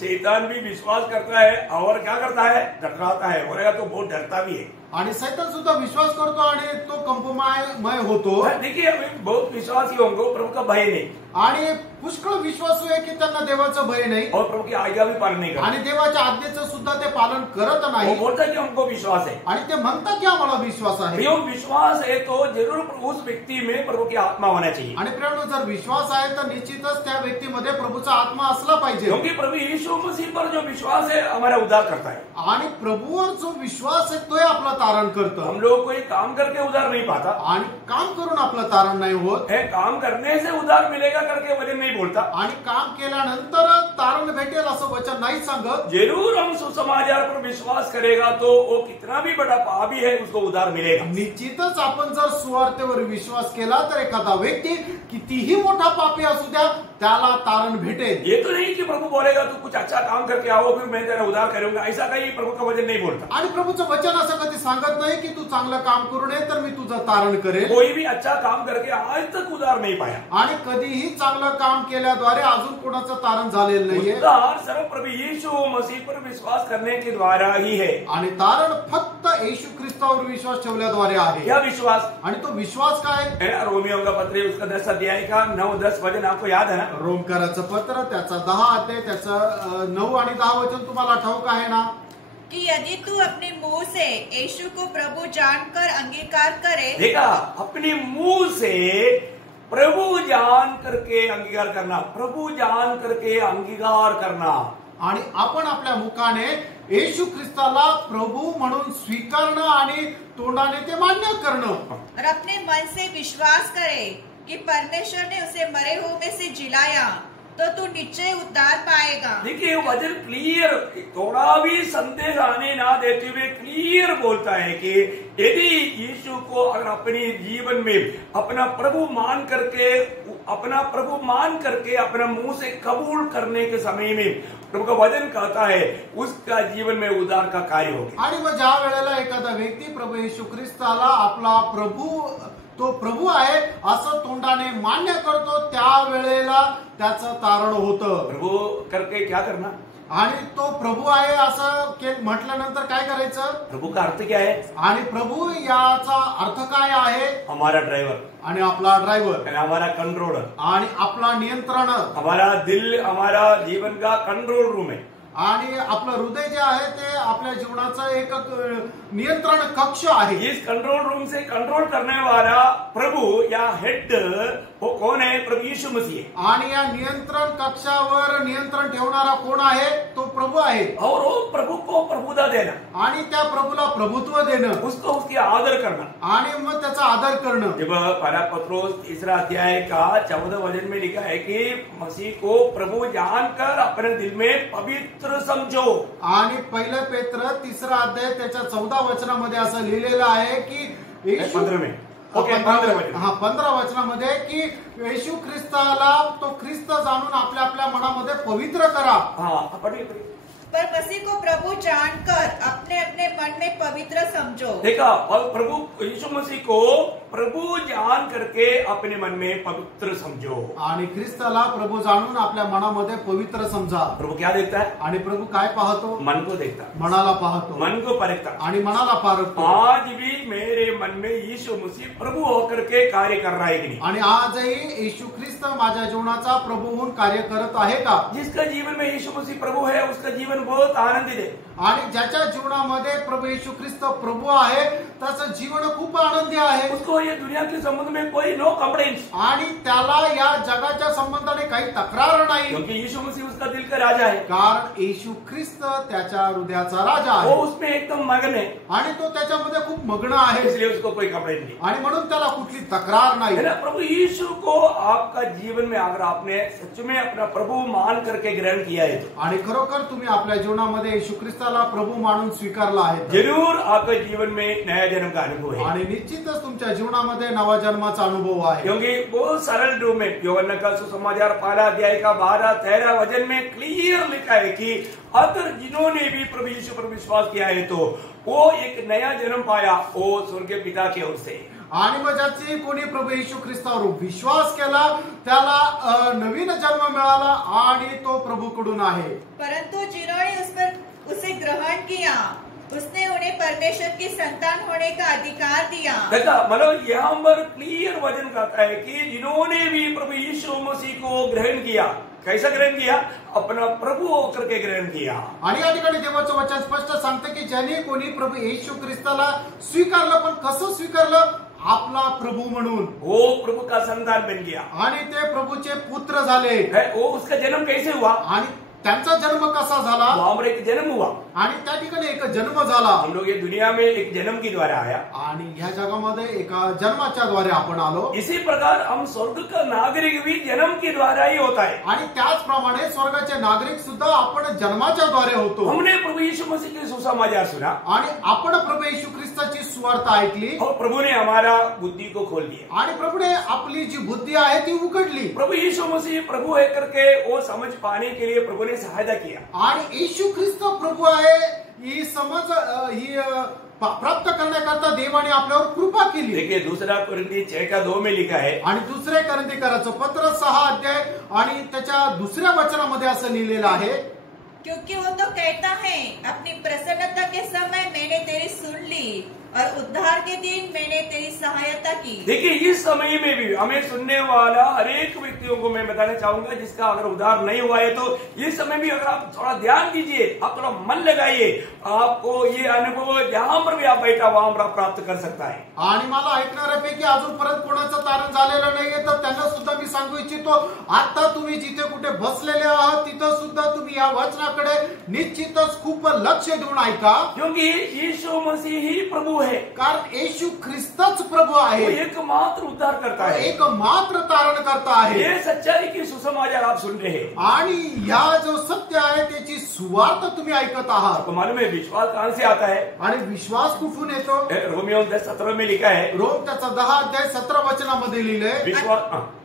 शैतान भी विश्वास करता है और क्या करता है, डराता है, बोलेगा तो बहुत डरता भी है. आणि सैतान सुद्धा विश्वास करतो आणि तो कंपमय होतो. देखिए अभी बहुत विश्वासी होंगे, प्रभु का भय नहीं, आणि पुष्कळ विश्वासू आहे की त्यांना देवाचं भय नाही, और प्रभु की आज्ञा भी पालन नहीं करते, आणि देवाच्या आज्ञेचं सुद्धा ते पालन करत वो नाही. बोलता है कि हमको विश्वास है, आणि ते म्हणतात की आम्हाला विश्वास आहे. प्रियो विश्वास है तो जरूर उस व्यक्ति में प्रभु की आत्मा होना चाहिए. आणि प्रियो जर विश्वास आहे तर निश्चितच त्या व्यक्तीमध्ये प्रभूचा आत्मा असला पाहिजे. क्योंकि प्रभु यीशु मसीह पर जो विश्वास है हमारा उद्धार करता है. आणि प्रभूवर जो विश्वास आहे तो आपला तारण करतो. हम लोग कोई काम करके उद्धार नहीं पाता, आणि काम करून आपलं तारण नाही होत. है काम करने से उद्धार मिलेगा करके वचन नहीं बोलता. आणि काम केल्यानंतर तारण भेटेल असं वचन नाही सांगत. जरूर हम सुसमाचार पर विश्वास करेगा तो वो कितना भी बड़ा पापी है उसको उद्धार मिलेगा. निश्चितच आपण जर सुवार्तेवर विश्वास केला तर एखादा व्यक्ती कितीही मोठा पापी असू द्या त्याला तारण भेटेल. ये तो नहीं कि प्रभु बोलेगा तू कुछ अच्छा काम करके आओ फिर मैं तेरा उद्धार करूंगा, ऐसा कहीं प्रभु का वचन नहीं बोलता. आणि प्रभूचं वचन असं कधी सांगत नाही की तू चांगलं काम करून ये तर मी तुझं तारण करेल. कोई भी अच्छा काम करके आज तक उद्धार नहीं पाया. आणि कधीही चांगलं काम केल्याद्वारे अजून कोणाचं तारण झालेलं नाहीये. उद्धार सर्व प्रभु यीशु मसीह पर विश्वास करने के द्वारा ही है. आणि तारण फक्त येशू ख्रिस्तावर विश्वास ठेवल्याद्वारे आहे. क्या विश्वास? आणि तो विश्वास काय? रोमियो का पत्र उसका 10 अध्याय का 9-10 वचन आपको याद है ना? रोमकराचं पत्र त्याचा 10 अध्याय त्याचं 9 आणि 10 वचन तुम्हाला ठाऊक आहे ना? कि यदि तू अपने मुंह से यीशु को प्रभु जानकर अंगीकार करे. देखा, अपने मुंह से प्रभु जान करके अंगीकार करना, प्रभु जान करके अंगीकार करना. आणि आपण आपल्या मुखाने येशू ख्रिस्ताला प्रभू म्हणून स्वीकारणं आणि तोंडाने ते मान्य करणं. और अपने मन से विश्वास करे कि परमेश्वर ने उसे मरे हुए में से जिलाया तो तू निश्चय उद्धार पाएगा। देखिए वचन क्लियर, थोड़ा भी संदेश आने ना देते हुए क्लियर बोलता है कि यदि यीशु को अगर अपने जीवन में अपना प्रभु मान करके अपना मुंह से कबूल करने के समय में प्रभु का वचन कहता है उसका जीवन में उद्धार का कार्य होगा। आणि मग ज्या वेळेला एखादा व्यक्ती प्रभू येशू ख्रिस्ताला आपला तो प्रभू आहे असं तोंडाने मान्य करतो, त्यावेळेला त्याचं तारण होतं। प्रभु करके क्या करना, आणि तो प्रभू आहे असं म्हटल्यानंतर काय करायचं? प्रभु का अर्थ क्या है? आणि प्रभू याचा अर्थ काय आहे? हमारा ड्राइवर आणि आपला ड्रायव्हर, हमारा कंट्रोलर, आणि आपला नियंत्रण, हमारा दिल हमारा जीवन का कंट्रोल रूम है, आणि आपलं हृदय जे आहे ते आपल्या जीवनाचा एक नियंत्रण कक्ष आहे। इस कंट्रोल रूम से कंट्रोल करने वाला प्रभु या हेड वो कौन है? प्रभु यीशु मसीह। आणि या नियंत्रण कक्षावर नियंत्रण ठेवणारा कोण आहे? तो प्रभु आहे। और वो प्रभु को प्रभुता देना, आणि त्या प्रभुला प्रभुत्व देणं, उसको उसकी आदर करना, आणि मग त्याचा आदर करणं। जब पहला पत्रोस 3 अध्याय का 14 वचन में लिखा है कि मसीह को प्रभु जानकर अपने दिल में पवित्र समझो। आणि पहिलं पेत्र 3 अध्याय त्याच्या 14 वचनामध्ये असं लिहिलेलं आहे की 15 में 15 वचनामध्ये की येशू ख्रिस्ताला तो ख्रिस्त जाणून आपल्या मनामध्ये पवित्र करा। पर मसीह को प्रभु जानकर अपने अपने मन में पवित्र समझो। देखा, और प्रभु यीशु मसीह को प्रभु जान करके अपने मन में पवित्र समझो। आणि ख्रिस्ताला प्रभु जाणून आपल्या मनामध्ये पवित्र समजा। प्रभु क्या देखता है? आणि प्रभु काय पाहतो? मन को देखता, मनाला पाहतो, मन को परखता, आणि मनाला पारखतो। आज भी मेरे मन में यीशु मसीह प्रभु होकर के कार्य कर रहा है कि नहीं? आणि आजही येशू ख्रिस्त माझ्या जीवनाचा प्रभू म्हणून कार्य करत आहे का? जिसका जीवन में यीशु मसीह प्रभु है उसका जीवन बहुत आनंदित है। आणि ज्याच्या जीवनामध्ये प्रभू येशू ख्रिस्त प्रभू आहे त्याचं जीवन खूप आनंदी आहे। उसको ये दुनिया के संबंध में कोई नो कंप्लेंट्स, आणि त्याला या जगाच्या संबंधाने काही तक्रार नाही, क्योंकि यीशु मसीह उसका दिल का राजा है। कारण येशू ख्रिस्त त्याच्या हृदयाचा राजा वो आहे, उसमें एकदम मगन है, आणि तो त्याच्यामध्ये खूप मग्न आहे, इसलिए उसको कोई कंप्लेंट नहीं, आणि म्हणून त्याला कुठली तक्रार नाही। है ना? प्रभु यीशु को आपका जीवन में अगर आपने सच में अपना प्रभु मान करके ग्रहण किया है तो, आणि खरोखर तुम्ही आपल्या जीवनामध्ये येशू ख्रिस्ताला प्रभू मानून स्वीकारला आहे, जरूर आपके जीवन में नया जन्म का अनुभव है। आणि निश्चितच तुमच्या जीवनामध्ये नवा जन्माचा अनुभव आहे। क्योंकि बहुत सरल रूप में यूहन्ना का सुसमाचार 12 अध्याय का 12-13 वचन में क्लियर लिखा है कि अगर जिन्होंने भी प्रभु यीशु पर विश्वास किया है तो वो एक नया जन्म पाया, वो स्वर्गीय पिता की ओर से। आणि मग ज्याची कोणी प्रभू येशू ख्रिस्तावर विश्वास केला त्याला नवीन जन्म मिळाला, आणि तो प्रभूकडून आहे। परंतु जिन्होंने उसे ग्रहण किया उसने उन्हें परमेश्वर की संतान होने का अधिकार दिया। देखा, मतलब यहाँ पर क्लियर वचन कहता है कि जिन्होंने भी प्रभु यीशु मसीह को ग्रहण किया, कैसा ग्रहण किया? अपना प्रभु होकर के ग्रहण किया। आणि या ठिकाणी देवाचं वचन स्पष्ट सांगतं की ज्याने कोणी प्रभु येशू ख्रिस्ताला स्वीकारलं, पण कसं स्वीकारलं? आपला प्रभू म्हणून। वो प्रभु का संतान बन गया, आणि ते प्रभूचे पुत्र झाले। वो उसका जन्म कैसे हुआ? आणि त्यांचा जन्म कसा झाला? वहां पर एक जन्म हुआ, आणि त्या ठिकाणी एक जन्म झाला। हम लोग ये दुनिया में एक जन्म के द्वारा आया, आणि ह्या जगामध्ये एका जन्माच्या द्वारे आपण आलो। इसी प्रकार हम स्वर्ग का नागरिक भी जन्म के द्वारा ही होता है। आणि त्याचप्रमाणे स्वर्गाचे नागरिक सुद्धा आपण जन्माच्या द्वारे होतो। हमने प्रभु यीशु मसीह के सुसमाचार सुना, आणि आपण प्रभू येशू ख्रिस्ताची सुवार्ता ऐकली, और प्रभु ने हमारा बुद्धि को खोल दिया, आणि प्रभुने आपली जी बुद्धी आहे ती उघडली। प्रभु यीशु मसीह प्रभु है करके वो समझ पाने के लिए प्रभु ने सहायता किया। आणि येशू ख्रिस्त प्रभू आहे ही समज प्राप्त करण्याकरता देवाने आपल्यावर कृपा केली। देखिए, 2 कोरिन्थी 6:2 में लिखा है, आणि दुसरे कोरिन्थीकराचं पत्र 6 अध्याय आणि त्याच्या 2ऱ्या वचनामध्ये असं लिहिलेलं आहे, क्योंकि वो तो कहता है अपनी प्रसन्नता के समय मैंने तेरी सुन ली और उद्धार के दिन मैंने तेरी सहायता की। देखिए, इस समय में भी हमें सुनने वाला हर एक व्यक्तियों को मैं बताना चाहूंगा, जिसका अगर उद्धार नहीं हुआ है तो इस समय भी अगर आप थोड़ा ध्यान दीजिए, आप थोड़ा मन लगाइए, आपको ये अनुभव जहां पर भी आप बैठा वहां पर आप प्राप्त कर सकता है। आणि मला ऐकणाऱ्यापैकी अजूनपर्यंत कोणाचं तारण झालेलं नाहीये तर त्यांना सुद्धा मी सांगू सांगू इच्छितो, आता तुम्ही जिथे कुठे बसलेले आहात तिथं सुद्धा तुम्ही या वचनाकडे निश्चितच खूप लक्ष देऊन ऐका, क्योंकि यीशु मसीह ही प्रभु है, कारण येशू ख्रिस्तच प्रभू वो आहे, एकमात्र उद्धार करता है। एकमात्र तारण करता आहे। ये सच्चाई की सुसमाचार आप सुन रहे हैं। आणि या जो सत्य आहे त्याची सुवार्त तुम्ही ऐकत आहात। आपको मालूम है विश्वास कहां से आता है? आणि विश्वास कुठून येतो? रोमियो 10:17 में लिखा है, रोम त्याचा 10:17 वचनामध्ये लिहिलंय, विश्वास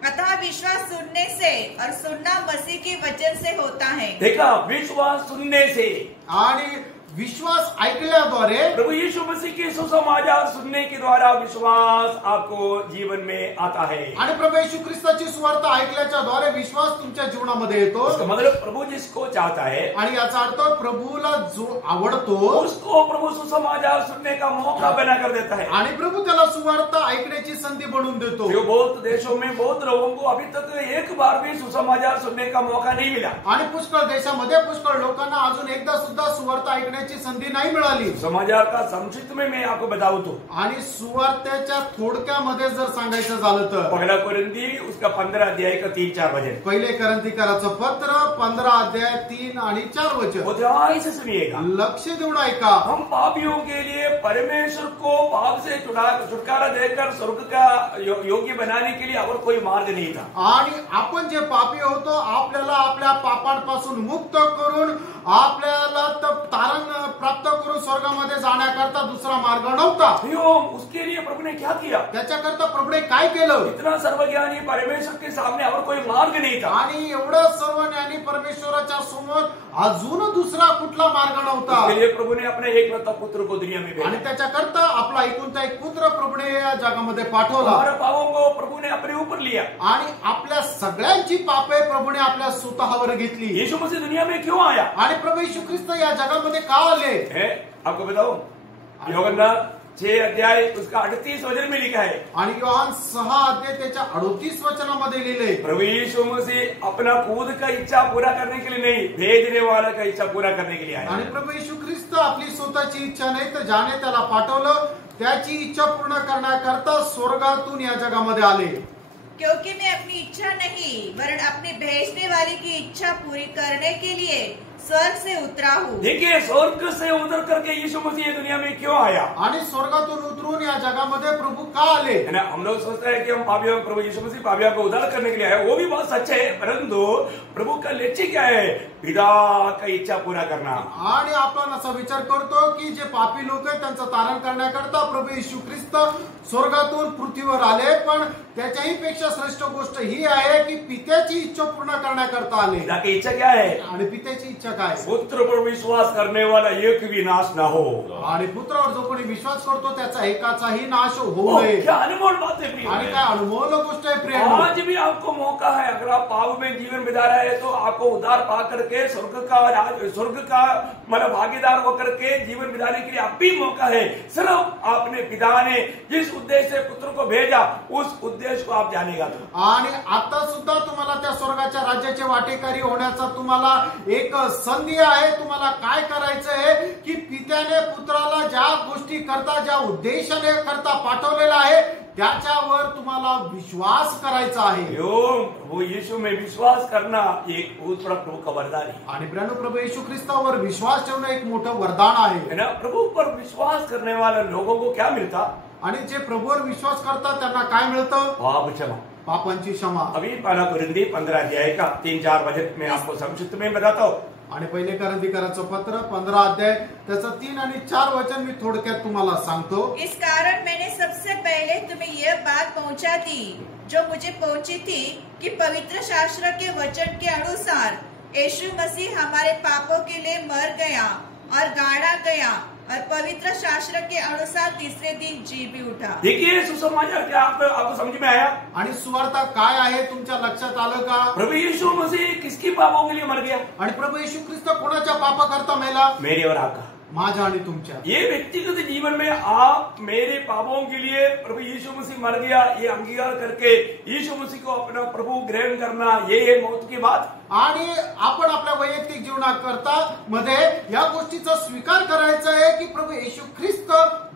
अतः विश्वास सुनने से और सुनना मसीह के वचन से होता है। देखा, विश्वास सुनने से, आणि विश्वास ऐकल्याद्वारे, प्रभु यीशु मसीह के सुसमाचार सुनने के द्वारा विश्वास आपको जीवन में आता है। आणि प्रभू येशू ख्रिस्ताची सुवार्ता ऐकल्याच्या द्वारे विश्वास तुमच्या जीवनामध्ये येतो। इसका मतलब प्रभु जिसको चाहता है, आणि याचा अर्थ प्रभूला जो आवडतो उसको प्रभु सुसमाचार सुनने का मौका बना कर देता है। आणि प्रभू त्याला सुवार्ता ऐकण्याची संधी बनवून देतो। जो बहुत देशों में बहुत लोगों को अभी तक एक बार भी सुसमाचार सुनने का मौका नहीं मिला। आणि पुष्कळ देशामध्ये पुष्कळ लोकांना अजून एकदा सुद्धा सुवार्ता ऐकण्याची संधी नाही मिळाली। समाचार का संक्षिप्त में मैं आपको बताऊं तो, आणि सुवार्तेच्या थोडक्यामध्ये जर सांगायचं झालं तर, पहला कोरिन्थी उसका 15 अध्याय का 3-4 वचन, पहिले करंथीकराचं पत्र 15 अध्याय 3 आणि 4 वचन, वो ध्यान से सुनिएगा। लक्ष देऊन ऐका। हम पापियों के लिए परमेश्वर को पाप से छुटकारा देकर स्वर्ग का योग्य बनाने के लिए और कोई मार्ग नहीं था। आणि आपण जे पापी होतो आपल्याला आपल्या पापांपासून मुक्त करून आपल्याला तारण प्राप्त करून स्वर्गामध्ये जाण्याकरता दुसरा मार्ग नव्हता। उसके लिए प्रभु ने क्या किया? त्याच्याकरता प्रभूने काय केलं? इतना सर्वज्ञानी परमेश्वर के सामने और कोई मार्ग नहीं था। आणि एवढं सर्वज्ञानी परमेश्वराच्या समोर अजून दुसरा कुठला मार्ग नव्हता। उसके लिए प्रभु ने अपने एकलौता पुत्र को दुनिया में भेजा आणि त्याच्याकरता आपला एकुलता एक पुत्र प्रभूने या जगामध्ये पाठवला। हमारे पापों को प्रभु ने अपने ऊपर लिया आणि आपल्या सगळ्यांची पापे प्रभूने आपल्या स्वतःवर घेतली। यीशु मसीह दुनिया में क्यों आया? आणि प्रभू येशू ख्रिस्त या जगामध्ये का आले? आपको बताओ, यूहन्ना 6 अध्याय उसका 38 वचन में लिखा है, आणि योहान 6 अध्याय त्याच्या 38 वचनामध्ये लिहिले, प्रभु यीशु मसीह अपना खुद का इच्छा पूरा करने के लिए नहीं, भेजने वाला का इच्छा पूरा करने के लिए आया। आणि प्रभू येशू ख्रिस्त आपली स्वतःची इच्छा नाही तर ज्याने त्याला पाठवलं त्याची इच्छा पूर्ण करण्याकरता स्वर्गातून या जगामध्ये आले। क्योंकि मैं अपनी इच्छा नहीं वरन अपने भेजने वाले की इच्छा पूरी करने के लिए स्वर्ग से उतरा हूँ। देखिए, स्वर्ग से उतर करके यीशु मसीह दुनिया में क्यों आया? आणि स्वर्गातून उतरून या जगामध्ये प्रभू का आले? है ना, हम लोग सोचते हैं कि हम पापियों, प्रभु यीशु मसीह पापियों को उद्धार करने के लिए आया, वो भी बहुत सच है, परंतु प्रभु का लक्ष्य क्या है? पिता का इच्छा पूरा करना। आणि आपण असा विचार करतो की जे पापी लोक आहेत त्यांचं तारण करण्याकरता प्रभू येशू ख्रिस्त स्वर्गातून पृथ्वीवर आले, पण त्याच्याही पेक्षा श्रेष्ठ गोष्ट ही आहे की पित्याची इच्छा पूर्ण करण्याकरता आले। पिता की इच्छा क्या है? आणि पित्याची इच्छा काय? पुत्र पर विश्वास करने वाला एक भी नाश ना हो। आणि पुत्रावर जो कोणी विश्वास करतो त्याचा एकाचाही नाश होऊ नये। क्या अनमोल बात है प्रिय। आणि काय अनमोल गोष्ट आहे प्रिय। आज भी आपको मौका है, अगर आप पाप में जीवन बिता रहे हैं तो आपको उद्धार पा करके स्वर्ग का मतलब भागीदार होकर के जीवन बिताने के लिए अब भी मौका है। सिर्फ आपने पिता ने जिस उद्देश्य से पुत्र को भेजा उस उद्देश्य को आप जानेगा। आणि आता सुद्धा तुम्हाला त्या स्वर्गाच्या राज्याचे वाटेकरी होण्याचा तुम्हाला एक संधी आहे। तुम्हाला काय करायचं आहे की पित्याने पुत्राला ज्या गोष्टी करता, ज्या उद्देशाने करता पाठवलेला आहे त्याच्यावर तुम्हाला विश्वास करायचा आहे। वो यीशु में विश्वास करना एक बहुत बड़ा प्रभु का वरदान है। आणि प्रभु येशू ख्रिस्तावर विश्वास ठेवणं एक मोठं वरदान आहे ना। प्रभु पर विश्वास करने वाले लोगों को क्या मिलता? आणि जे प्रभूवर विश्वास करतात त्यांना काय मिळतं? पाप क्षमा, पापांची क्षमा। अभी पहला कोरिन्थी 15 अध्याय का 3-4 वचन में आपको संक्षिप्त में बताता हूँ। आणि पहिले करंथीकराचं पत्र 15 अध्याय त्याचं 3 आणि 4 वचन मी थोडक्यात तुम्हाला सांगतो। इस कारण मैंने सबसे पहले तुम्हें यह बात पहुंचा दी जो मुझे पहुंची थी कि पवित्र शास्त्र के वचन के अनुसार यीशु मसीह हमारे पापों के लिए मर गया और गाड़ा गया और पवित्र शास्त्र के अनुसार तीसरे दिन जी भी उठा। देखिए, सुसमाचार क्या आपको समझ में आया? आणि सुवार्ता काय आहे तुमच्या लक्षात आलं का? प्रभु यीशु मसीह किसकी पापों के लिए मर गया? आणि प्रभू येशू ख्रिस्त कोणाच्या पापाकरता मेला? मेरे और आपका, माझ्या आणि तुमच्या। ये व्यक्तिगत जीवन में आप मेरे पापों के लिए प्रभु यीशु मसीह मर गया, ये अंगीकार करके यीशु मसीह को अपना प्रभु ग्रहण करना, ये है मौत की बात। आणि आपण आपल्या वैयक्तिक जीवनाकरता मध्ये या गोष्टीचा स्वीकार करायचा आहे की प्रभू येशू ख्रिस्त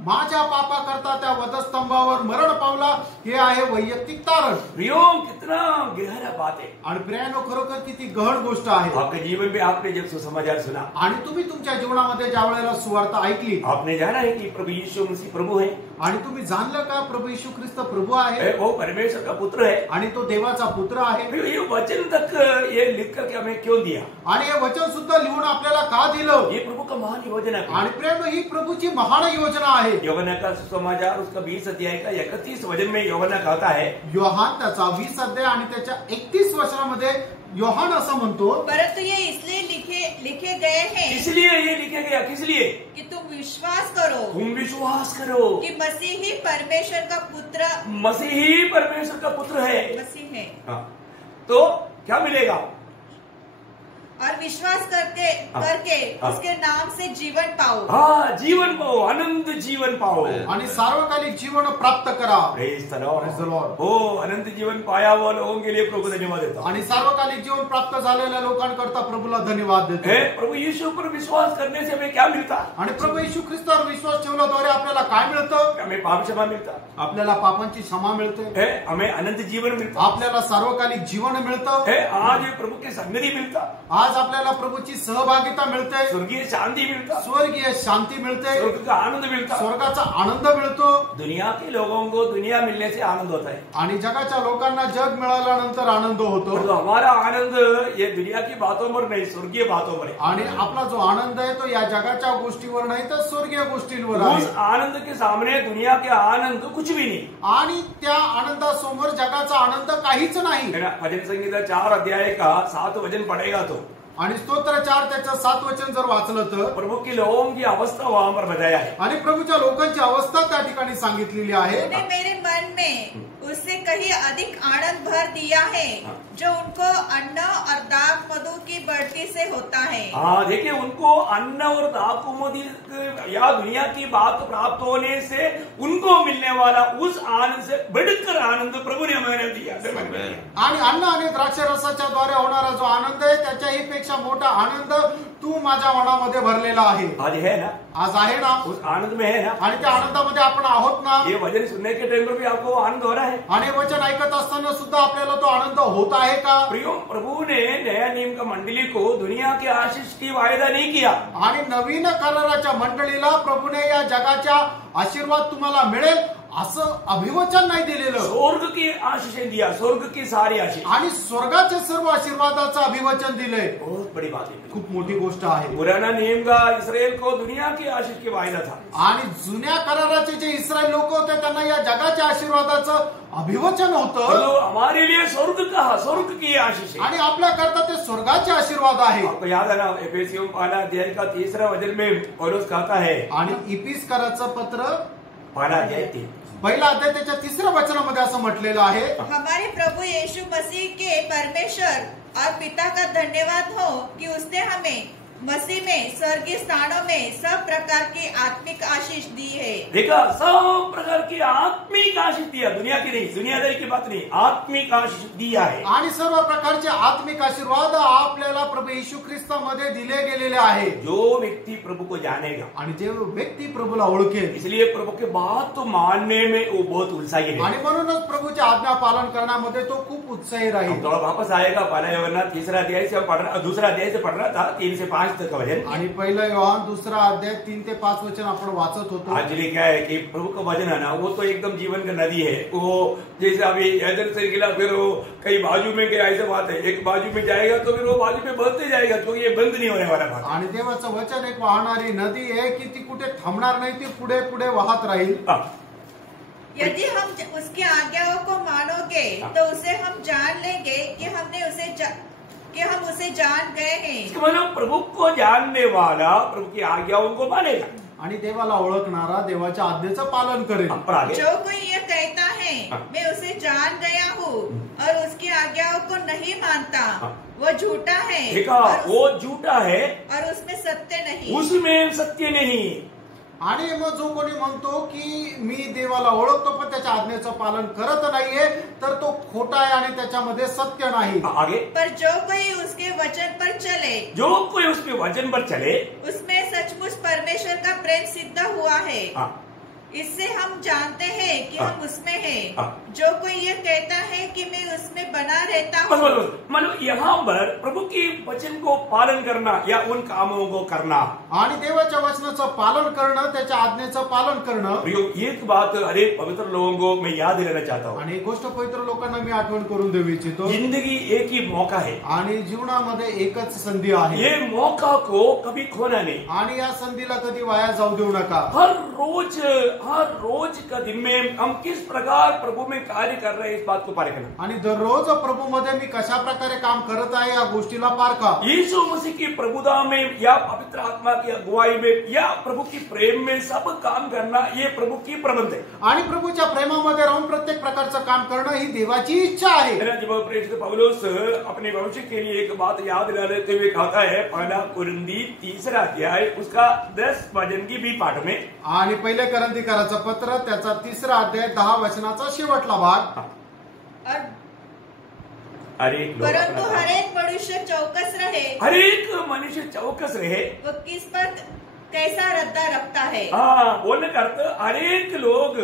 माझ्या पापाकरता त्या वधस्तंभावर मरण पावला, हे आहे वैयक्तिक तारण. प्रियों, कितना गहरा बात है. आणि प्रियानो, खरोखर किती गहन गोष्ट आहे. आपके जीवन में आपने जब सुसमाचार सुना, आणि तुम्ही तुमच्या जीवनामध्ये ज्या वेळेला सुवार्ता ऐकली, आपने जाना है कि प्रभु यीशु मसीह प्रभु है. आणि तुम्ही जाणलं का प्रभु येशू ख्रिस्त प्रभु आहे वो परमेश्वर का पुत्र है. आणि तो देवाचा पुत्र आहे. फिर ये वचन तक ये लिख करके हमें क्यों दिया? आणि हे वचन सुद्धा लिहून आपल्याला का दिलं? ये प्रभु का महान योजना है. आणि प्रेम, ही प्रभूची महान योजना आहे. यूहन्ना का सुसमाचार उसका 20 अध्याय का 31 वचन में यूहन्ना कहता है, योहान त्याचा 20 अध्याय आणि त्याच्या 31 वचनामध्ये योहान असं म्हणतो, परंतु ये इसलिए लिखे गए हैं, इसलिए ये लिखे गया. किस लिए? कि तुम विश्वास करो, तुम विश्वास करो कि मसीह ही परमेश्वर का पुत्र, मसीह ही परमेश्वर का पुत्र है. मसीह है. हाँ. तो क्या मिलेगा? और विश्वास करके उसके नाम से जीवन पाओ. हाँ, जीवन पाओ, अनंत जीवन पाओ. आणि सार्वकालिक जीवन प्राप्त करा. Praise the Lord. Praise the Lord. हो, अनंत जीवन पाया हुआ लोगों के लिए प्रभु धन्यवाद देता. आणि सार्वकालिक जीवन प्राप्त झालेल्या लोकांकरता प्रभूला धन्यवाद देतो. प्रभु यीशु पर विश्वास करने से हमें क्या मिलता? आणि प्रभु येशू ख्रिस्तावर विश्वास ठेवल्याद्वारे आपल्याला काय मिळतं? हमें पाप क्षमा मिलता, आपल्याला पापांची क्षमा मिळते, हमें अनंत जीवन मिलता, आपल्याला सार्वकालिक जीवन मिळतं, आज प्रभु की संगति मिलता, आज आपल्याला प्रभूची सहभागिता मिळते, स्वर्गीय शांति मिलता, स्वर्गीय शांती मिळते, स्वर्ग का आनंद मिलता. स्वर्गाचा आनंद मिळतो. दुनिया के लोगों को दुनिया मिलने से आनंद होता है, आणि जगाच्या लोकांना जग मिळाल्यानंतर आनंद होतो. तो हमारा आनंद ये दुनिया की बातों पर नहीं, स्वर्गीय बातों पर है. आणि आपला जो आनंद आहे तो या जगाच्या गोष्टीवर नाही तर स्वर्गीय गोष्टींवर उस आहे. आनंद के सामने दुनिया के आनंद कुछ भी नहीं. आणि त्या आनंदासमोर जगाचा आनंद काहीच नाही. है ना? भजन संगीता 4 अध्याय का 7 वचन पढ़ेगा तो आणि स्तोत्र 4 त्याचं 7 वचन जर वाचलं तर प्रभु की लोगों की अवस्था वहां पर बताया है. आणि प्रभूच्या लोकांची अवस्था त्या ठिकाणी सांगितलेली आहे. तूने मेरे मन में उससे कहीं अधिक आनंद भर दिया है, जो उनको अन्न और दाख मधु की बढ़ती से होता है. हाँ, देखिए, उनको अन्न और दाखमधु या दुनिया की बात प्राप्त होने से उनको मिलने वाला उस आनंद से बढ़कर आनंद प्रभु ने हमें दिया. आणि अन्न आणि द्राक्ष रसाच्या द्वारे होणारा जो आनंद आहे त्याच्याही पेक्षा मोठा आनंद तू माझ्या मनामध्ये भरलेला आहे. आज है ना, आज आहे ना, उस आनंद में है ना. आणि त्या आनंदामध्ये आपण आहोत ना. ये वचन सुनने के टाइम पर भी आपको आनंद हो रहा है. आणि वचन ऐकत असताना सुद्धा आपल्याला तो आनंद होत आहे का? प्रियो, प्रभु ने नया नियम का मंडली को दुनिया के आशीष की वायदा नहीं किया. आणि नवीन कराराच्या मंडळीला प्रभूने या जगाच्या आशीर्वाद तुम्हाला मिळेल असं अभिवचन नाही दिलेलं. स्वर्ग की आशीषें दिया, स्वर्ग की सारी आशीष, आणि स्वर्गाचे सर्व आशीर्वादाचं अभिवचन दिलंय. बहुत बड़ी बात है. खूप मोठी गोष्ट आहे. पुराना नियम का इसराइल को दुनिया की आशीष की वायदा था. आणि जुन्या कराराचे जे इस्रायल लोक होते त्यांना या जगाच्या आशीर्वादाचं अभिवचन होतं. तो हमारे लिए स्वर्ग का, स्वर्ग की आशीष है. आणि आपल्या करता ते स्वर्गाचे आशीर्वाद आहे. आपको याद है ना, एफेसियों 5 अध्याय का 3 वचन में पौलुस कहता है, आणि इफिसकराचं पत्र 5 अध्याय 3 पहिला अध्याय त्याच्या 3 वचनामध्ये असं म्हटलेलं आहे, हमारे प्रभु यीशु मसीह के परमेश्वर और पिता का धन्यवाद हो कि उसने हमें मसीह में स्वर्गीय स्थानों में सब प्रकार की आत्मिक आशीष दी है. देखा, सब प्रकार की आत्मिक आशीष दिया, दुनिया की नहीं, दुनियादारी की बात नहीं, आत्मिक आशीष दिया है. आणि सर्व प्रकारचे आत्मिक आशीर्वाद आपल्याला प्रभू येशू ख्रिस्तामध्ये दिले गेलेले आहे. जो व्यक्ति प्रभु को जानेगा, आणि जे व्यक्ती प्रभूला ओळखेल, इसलिए प्रभु के बात तो मानने में वो बहुत उत्साही है. आणि म्हणूनच प्रभूचे आज्ञा पालन करण्यामध्ये तो खूप उत्साही राहील. थोड़ा वापस आएगा, पहला यूहन्ना 3 अध्याय से पढ़ रहा, 2 अध्याय से पढ़ रहा था, 3 से 5 तक का वचन. आणि पहिला योहान 2 अध्याय 3 ते 5 वचन आपण वाचत होतो. एक्चुअली क्या है कि प्रभु का वचन है ना, वो तो एकदम जीवन का नदी है. वो जैसे अभी इधर से गिला, फिर वो कहीं बाजू में गया, ऐसे बात है. एक बाजू में जाएगा तो फिर वो बाजू में बहते जाएगा, क्योंकि ये बंद नहीं होने वाला बात. आणि देवाचं वचन एक वाहणारी नदी आहे की ती कुठे थांबणार नाही, ती पुढे पुढे वाहत राहील. यदि हम उसकी आज्ञाओं को मानोगे तो उसे हम जान लेंगे कि हम उसे जान गए हैं. इसका मतलब प्रभु को जानने वाला प्रभु की आज्ञाओं को मानेगा. आणि देवाला ओळखणारा देवाच्या आज्ञेचं पालन करेल. जो कोई ये कहता है मैं उसे जान गया हूँ और उसकी आज्ञाओं को नहीं मानता, वो झूठा है. देखा, वो झूठा है और उसमें सत्य नहीं, उसमें सत्य नहीं. आणि मग जो कोणी म्हणतो की मी देवाला ओळखतो पण त्याच्या आज्ञेचं पालन करत नाहीये, तर तो खोटा आहे आणि त्याच्यामध्ये सत्य नाही. आगे, पर जो कोई उसके वचन पर चले, जो कोई उसके वचन पर चले, उसमें सचमुच परमेश्वर का प्रेम सिद्ध हुआ है. इससे हम जानते हैं कि हम उसमें हैं। हाँ। जो कोई ये कहता है कि मैं उसमें बना रहता बस हूँ। मतलब यहाँ पर प्रभु की वचन को पालन करना या उन कामों को करना। आणि देवाच्या वचनाचं पालन करणं, त्याच्या आज्ञेचं पालन करणं। प्रियो, एक बात अनेक पवित्र लोगों को मैं याद दिलाना चाहता हूँ। आणि एक गोष्ट पवित्र लोकांना मी आठवण करून देऊ इच्छितो। जिंदगी एक ही मौका है आणि जीवनामध्ये एकच संधी आहे। ये मौका को कभी खोना नहीं। आणि या संधीला कधी वाया जाऊ देऊ नका। हर रोज का दिन में हम किस प्रकार प्रभु में कार्य कर रहे हैं, इस बात को पारखना। आणि दररोज प्रभू मध्ये मी कशा प्रकारे काम करत आहे या गोष्टीला पारखा। यीशु मसीह की प्रभुता में या पवित्र आत्मा की अगुवाई में या प्रभु की प्रेम में सब काम करना, ये प्रभु की प्रबंध है। आणि प्रभूच्या प्रेमामध्ये राहून प्रत्येक प्रकारचं काम करणं ही देवाची इच्छा आहे। जब प्रेरित पौलुस अपने भविष्य के लिए एक बात याद दिला लेते हुए कहता है, पहला कुरिन्थी 3 अध्याय उसका 10 वचन की बी पाठ में, आणि पहिले करंथीकराचं पत्र त्याचा 3 अध्याय 10 वचनाचा शेवटला भाग। परंतु हर एक मनुष्य चौकस रहे। हर एक मनुष्य चौकस रहे। वो किस पर कैसा रद्दा रखता है। हाँ, बोलने का अर्थ हर एक लोग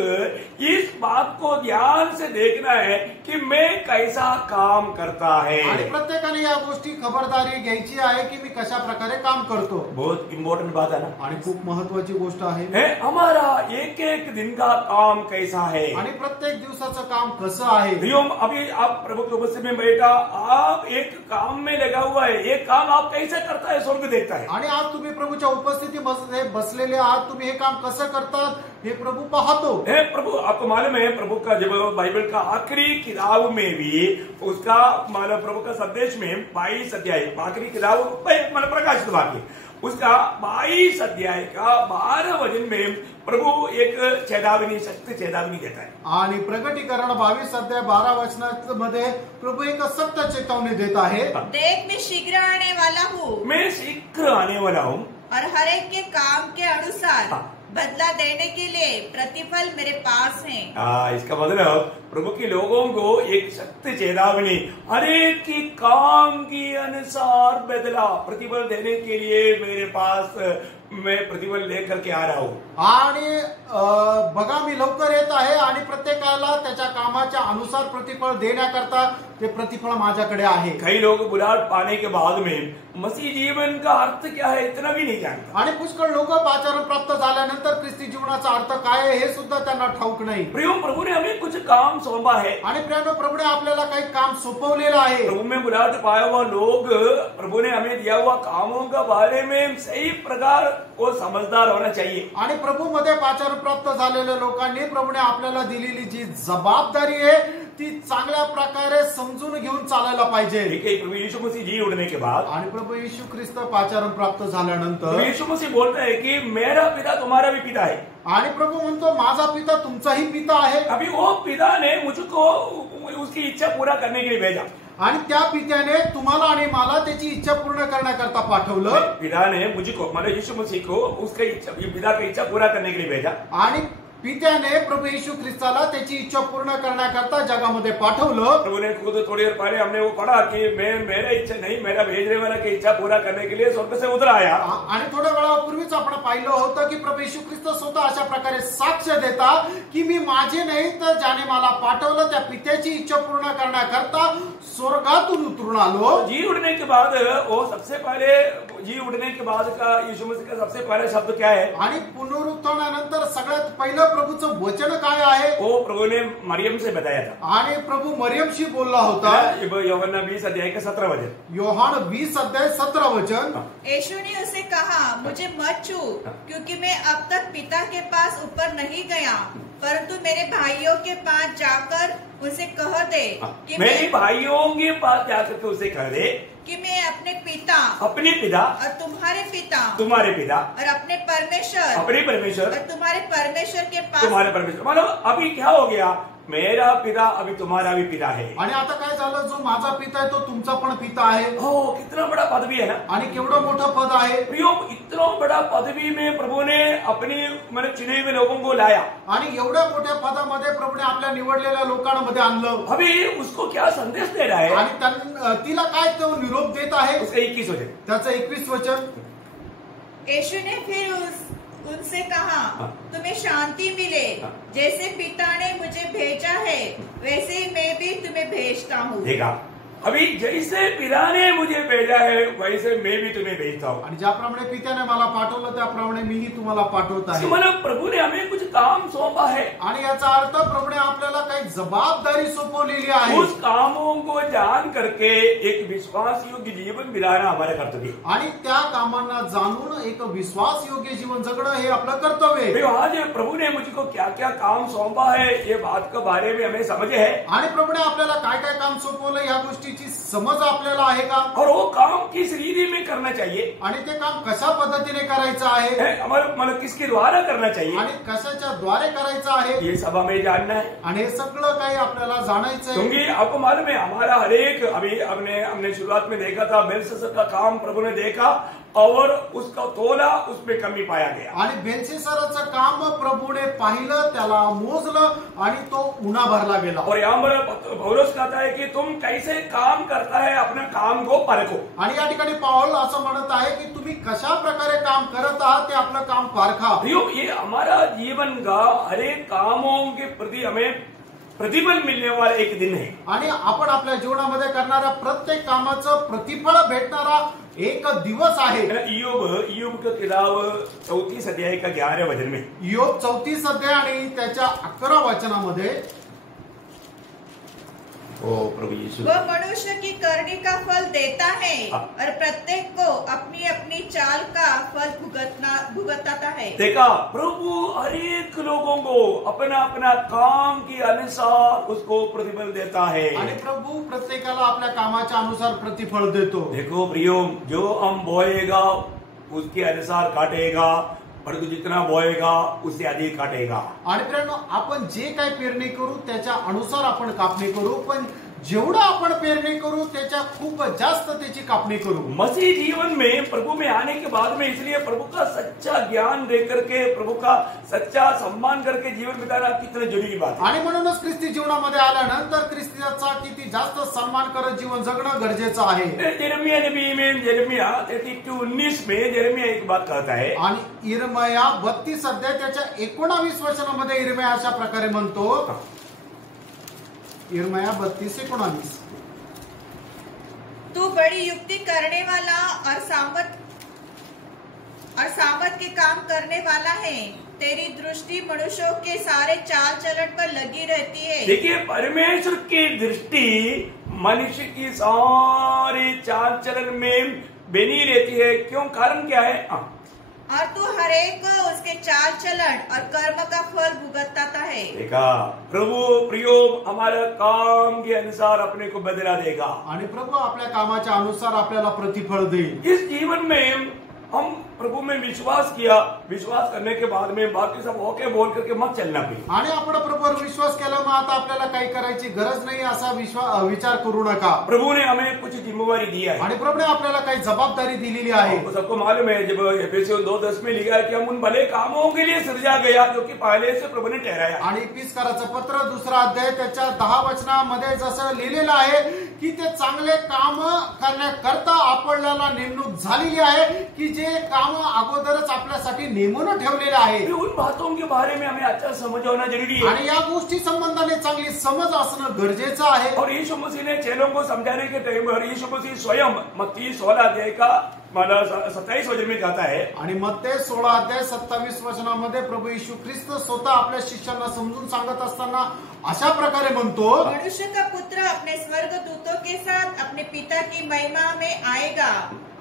इस बात को ध्यान से देखना है कि मैं कैसा काम करता है। आणि प्रत्येकाने या गोष्टी खबरदारी घ्यायची आहे की मी कशा प्रकारे काम करतो। बहुत इम्पोर्टेंट बात है ना, आणि खूप महत्वाची गोष्ट आहे। हमारा एक एक दिन का काम कैसा है, आणि प्रत्येक दिवसाचं काम कसं आहे। अभी आप प्रभु के उपस्थिति में बैठा, आप एक काम में लगा हुआ है, ये काम आप कैसे करता है स्वर्ग देखता है। आणि आज तुम्ही प्रभूच्या उपस्थितीमध्ये बसलेले आहात, तुम्ही हे काम कसं करतात हे प्रभु पाहतो। प्रभु, आपको मालूम है प्रभु का जब बाइबल का आखिरी किताब में भी उसका मालूम, प्रभु का संदेश में 22 अध्याय आखिरी किताब मतलब प्रकाशित वाक्य, उसका 22 अध्याय का 12 वचन में प्रभु एक चेतावनी, सख्त चेतावनी देता है। आणि प्रकटीकरण 22 अध्याय 12 वचनामध्ये प्रभु एक सख्त चेतावनी देता है। देख, मैं शीघ्र आने वाला हूँ। मैं शीघ्र आने वाला हूँ और हर एक के काम के अनुसार बदला देने के लिए प्रतिफल मेरे पास है। इसका मतलब प्रभु के लोगों को एक सख्त चेतावनी, हर एक की काम के अनुसार बदला प्रतिफल देने के लिए मेरे पास मैं प्रतिफल लेकर के आ रहा हूँ। आणि बघा मी लवकर येत आहे आणि प्रत्येकाला त्याच्या कामाच्या अनुसार प्रतिफळ देण्याकरता ते प्रतिफळ माझ्याकडे आहे। कई लोग बुलाहट पाने के बाद में मसीह जीवन का अर्थ क्या है इतना भी नहीं जानता। आणि पुष्कळ लोक पाचारण प्राप्त झाल्यानंतर ख्रिस्ती जीवनाचा अर्थ काय आहे हे सुद्धा त्यांना ठाऊक नाही। प्रियो, प्रभु ने हमें कुछ काम सौंपा है। आणि प्रियानो, प्रभुने आपल्याला काही काम सोपवलेलं आहे। प्रभु में बुलाहट पाया हुआ लोग प्रभु ने हमें दिया हुआ कामों का बारे में सही प्रकार वो समझदार होना चाहिए। आणि प्रभु मध्ये पाचारण प्राप्त झालेल्या लोकांनी प्रभुने आपल्याला दिलेली जी जबाबदारी आहे ती चांगल्या प्रकारे समजून घेऊन चालायला पाहिजे। प्रभु यीशु मसीह जी उठने के बाद आणि प्रभु यीशु ख्रिस्त पाचारण प्राप्त झाल्यानंतर यीशु मसीह बोलता है कि मेरा पिता तुम्हारा भी पिता है। आणि प्रभु म्हणतो माझा पिता तुमचाही पिता आहे। अभी वो पिता ने मुझको उसकी इच्छा पूरा करने के लिए भेजा। आणि त्या पित्याने तुम्हाला आणि मला त्याची इच्छा पूर्ण करण्याकरता पाठवलं। पिता ने मुझको मतलब यीशु मसीह को उसकी इच्छा, पिता की इच्छा पूरा करने के लिए भेजा। आणि पित्याने प्रभु यीशु ख्रिस्ताला त्याची इच्छा पूर्ण करण्याकरता जगामध्ये पाठवलं। प्रभु ने खुद थोड़ी देर पहले हमने वो पढ़ा कि मैं मेरा इच्छा नहीं, मेरा भेजने वाला की इच्छा पूरा करने के लिए स्वर्ग से उतर आया। आणि थोड्या वेळापूर्वीच आपण पाहिलं होतं की प्रभु यीशु ख्रिस्त स्वतः अशा प्रकारे साक्ष देता की मी माझे नाही तर ज्याने मला पाठवलं त्या पित्याची इच्छा पूर्ण करण्याकरता स्वर्गातून उतरून आलो। जी उठने के बाद वो सबसे पहले, जी उठने के बाद का यीशु मसीह का सबसे पहला शब्द क्या है? आणि पुनरुत्थानानंतर सगळ्यात पहिलं प्रभुचं वचन काय आहे? वो प्रभु ने मरियम से बताया था। आणि प्रभु मरियमशी बोलला होता। यूहन्ना 20 अध्याय का 17 वचन, योहान 20 अध्याय 17 वचन। यीशु ने उसे कहा, मुझे मत छू, क्योंकि मैं अब तक पिता के पास ऊपर नहीं गया, परंतु मेरे भाइयों के पास जाकर उसे कह दे कि मेरे भाइयों के पास जाकर के उसे कह दे कि मैं अपने पिता और तुम्हारे पिता और अपने परमेश्वर और तुम्हारे परमेश्वर मतलब अभी क्या हो गया, मेरा पिता अभी तुम्हारा भी पिता है। आणि आता काय झालं, जो माझा पिता आहे तो तुमचा पण पिता आहे। हो, कितना बड़ा पदवी है ना। आणि केवढं मोठं पद आहे। प्रियो, इतना बड़ा पदवी में प्रभु ने अपनी मतलब चुने हुए लोगों को लाया। आणि एवढ्या मोठ्या पदामध्ये प्रभुने आपल्या निवडलेल्या लोकांमध्ये आणलं। अभी उसको क्या संदेश दे रहा है? आणि तिला काय तो निरोप देत आहे? उसका 21 वचन, त्याचं 21 वचन। यीशु ने फिर उनसे कहा, हाँ। तुम्हें शांति मिले। हाँ। जैसे पिता ने मुझे भेजा है वैसे ही मैं भी तुम्हें भेजता हूँ। देखा, अभी जैसे पिता ने मुझे भेजा है वैसे मैं भी तुम्हें भेजता हूँ। आणि ज्याप्रमाणे पित्याने मला पाठवलं त्याप्रमाणे मीही तुम्हाला पाठवत आहे. मतलब प्रभु ने हमें कुछ काम सौंपा है, आणि याचा अर्थ प्रभूने आपल्याला काही जबाबदारी सोपवलेली आहे. उस कामों को जान करके एक विश्वास योग्य जीवन बिताना हमारा कर्तव्य है। आणि त्या कामांना जाणून एक विश्वास योग्य जीवन जगणं हे आपलं कर्तव्य आहे. तो आज प्रभु ने मुझको क्या क्या काम सौंपा है ये बात के बारे में हमें समझ है, आणि प्रभूने आपल्याला काय काय काम सोपवलं या गोष्टीची समज आपल्याला आहे का, और वो काम किस रीति में करना चाहिए, आणि ते काम कशा पद्धतीने करायचं आहे, हमारे मतलब किसके द्वारा करना चाहिए, आणि कशाच्या द्वारे करायचं आहे, ये सब हमें जानना है। आणि हे सगळं काही आपल्याला जाणायचं आहे. क्योंकि आपको मालूम है हमारा हर एक, अभी हमने शुरुआत में देखा था बेलशस्सर का काम प्रभु ने देखा और उसका तोला, उसमें कमी पाया गया। आणि बेलशस्सराचं काम प्रभूने पाहिलं, त्याला मोजलं आणि तो उन्हा भरला गेला. और यहाँ पर पौलुस कहता है कि तुम कैसे काम करता है अपने काम को परखो। आणि या ठिकाणी पाऊल असं म्हणत आहे की तुम्ही कशा प्रकारे काम करत आहात ते आपलं काम पारखा. ये हमारा जीवन का हर एक कामों के प्रति हमें प्रतिफल मिलने वाला एक दिन है। आणि आपण आपल्या जीवनामध्ये करणाऱ्या प्रत्येक कामाचं प्रतिफळ भेटणारा एक दिवस आहे. ईयोब का किताब 34 अध्याय का 11 वचन में, योग 34 अध्याय आणि त्याच्या 11 वचनामध्ये, ओ प्रभु यीशु, वह मनुष्य की करनी का फल देता है हाँ। और प्रत्येक को अपनी अपनी चाल का फल भुगताता है। देखा, प्रभु हर एक लोगों को अपना अपना काम के अनुसार उसको प्रतिफल देता है। आणि प्रभू प्रत्येकाला आपल्या कामाच्या अनुसार प्रतिफळ देतो. देखो प्रियो, जो हम बोएगा उसके अनुसार काटेगा, परंतु जितना बोएगा उससे अधिक काटेगा। आणि प्रियांनो, आपण जे काय पेरणी करू त्याच्या अनुसार आपण कापणी करू, पण जेवढं आपण पेरणी करू त्याच्या खूप जास्त त्याची कापणी करू. मसीह जीवन में प्रभु में आने के बाद में इसलिए प्रभु का सच्चा ज्ञान दे करके, प्रभु का सच्चा सम्मान करके जीवन बिताना कितना जरूरी बात है। आणि म्हणूनच ख्रिस्ती जीवनामध्ये आल्यानंतर ख्रिस्तीचा किती जास्त सन्मान करत जीवन जगणं गरजेचं आहे. यिर्मयाह नबी में यिर्मयाह 32:19 में यिर्मयाह एक बात कहता है, आणि यिर्मयाह 32 अध्याय त्याच्या 19 वचनामध्ये यिर्मयाह अशा प्रकारे म्हणतो, यिर्मयाह 32:19, तू बड़ी युक्ति करने वाला और सामर्थ के काम करने वाला है। तेरी दृष्टि मनुष्यों के सारे चाल चलन पर लगी रहती है। देखिए, परमेश्वर की दृष्टि मनुष्य की सारी चाल चलन में बनी रहती है। क्यों? कारण क्या है? और तू हर एक को उसके चाल चलन और कर्म का फल भुगताता है। देखा, प्रभु प्रियो हमारा काम के अनुसार अपने को बदला देगा, आणि प्रभू आपल्या कामाच्या अनुसार आपल्याला प्रतिफळ देईल. इस जीवन में हम प्रभु में विश्वास किया, विश्वास करने के बाद में बाकी सब ओके बोल करके मत चलना पाहिजे. आणि आपण प्रभूवर विश्वास केला, मग आता आपल्याला काही करायची गरज नाही असा विचार करू नका. प्रभु ने हमें कुछ जिम्मेवारी दी है आणि प्रभूने आपल्याला काही जबाबदारी दिलेली आहे. आपको सबको मालूम है, जब एफेसियों 2:10 में लिखा है कि हम उन भले कामों के लिए सृजा गया जो कि पहले से प्रभु ने ठहराया। आणि इफिसकाराचं पत्र 2 अध्याय त्याच्या 10 वचनामध्ये जसं लिहिलेलं आहे की ते चांगले काम करण्याकरता आपल्याला नेमणूक झालेली आहे, की जे काम अगोदरच आपल्यासाठी नेमून ठेवलेले आहे. उन बातों के बारे में हमें अच्छा समझ होना जरूरी है, आणि या गोष्टी संबंधाने चांगली समज असणं गरजेचं आहे. और यीशु मसीह ने चेलों को समझाने के टाइम पर यीशु मसीह स्वयं मत्ती 16 अध्याय का 27 वचन में कहता है, आणि मत्ते 16 अध्याय 27 वचनामध्ये प्रभू येशू ख्रिस्त स्वतः आपल्या शिष्यांना समजून सांगत असताना अशा प्रकारे म्हणतो, मनुष्य का पुत्र अपने स्वर्गदूतों के साथ अपने पिता की महिमा में आएगा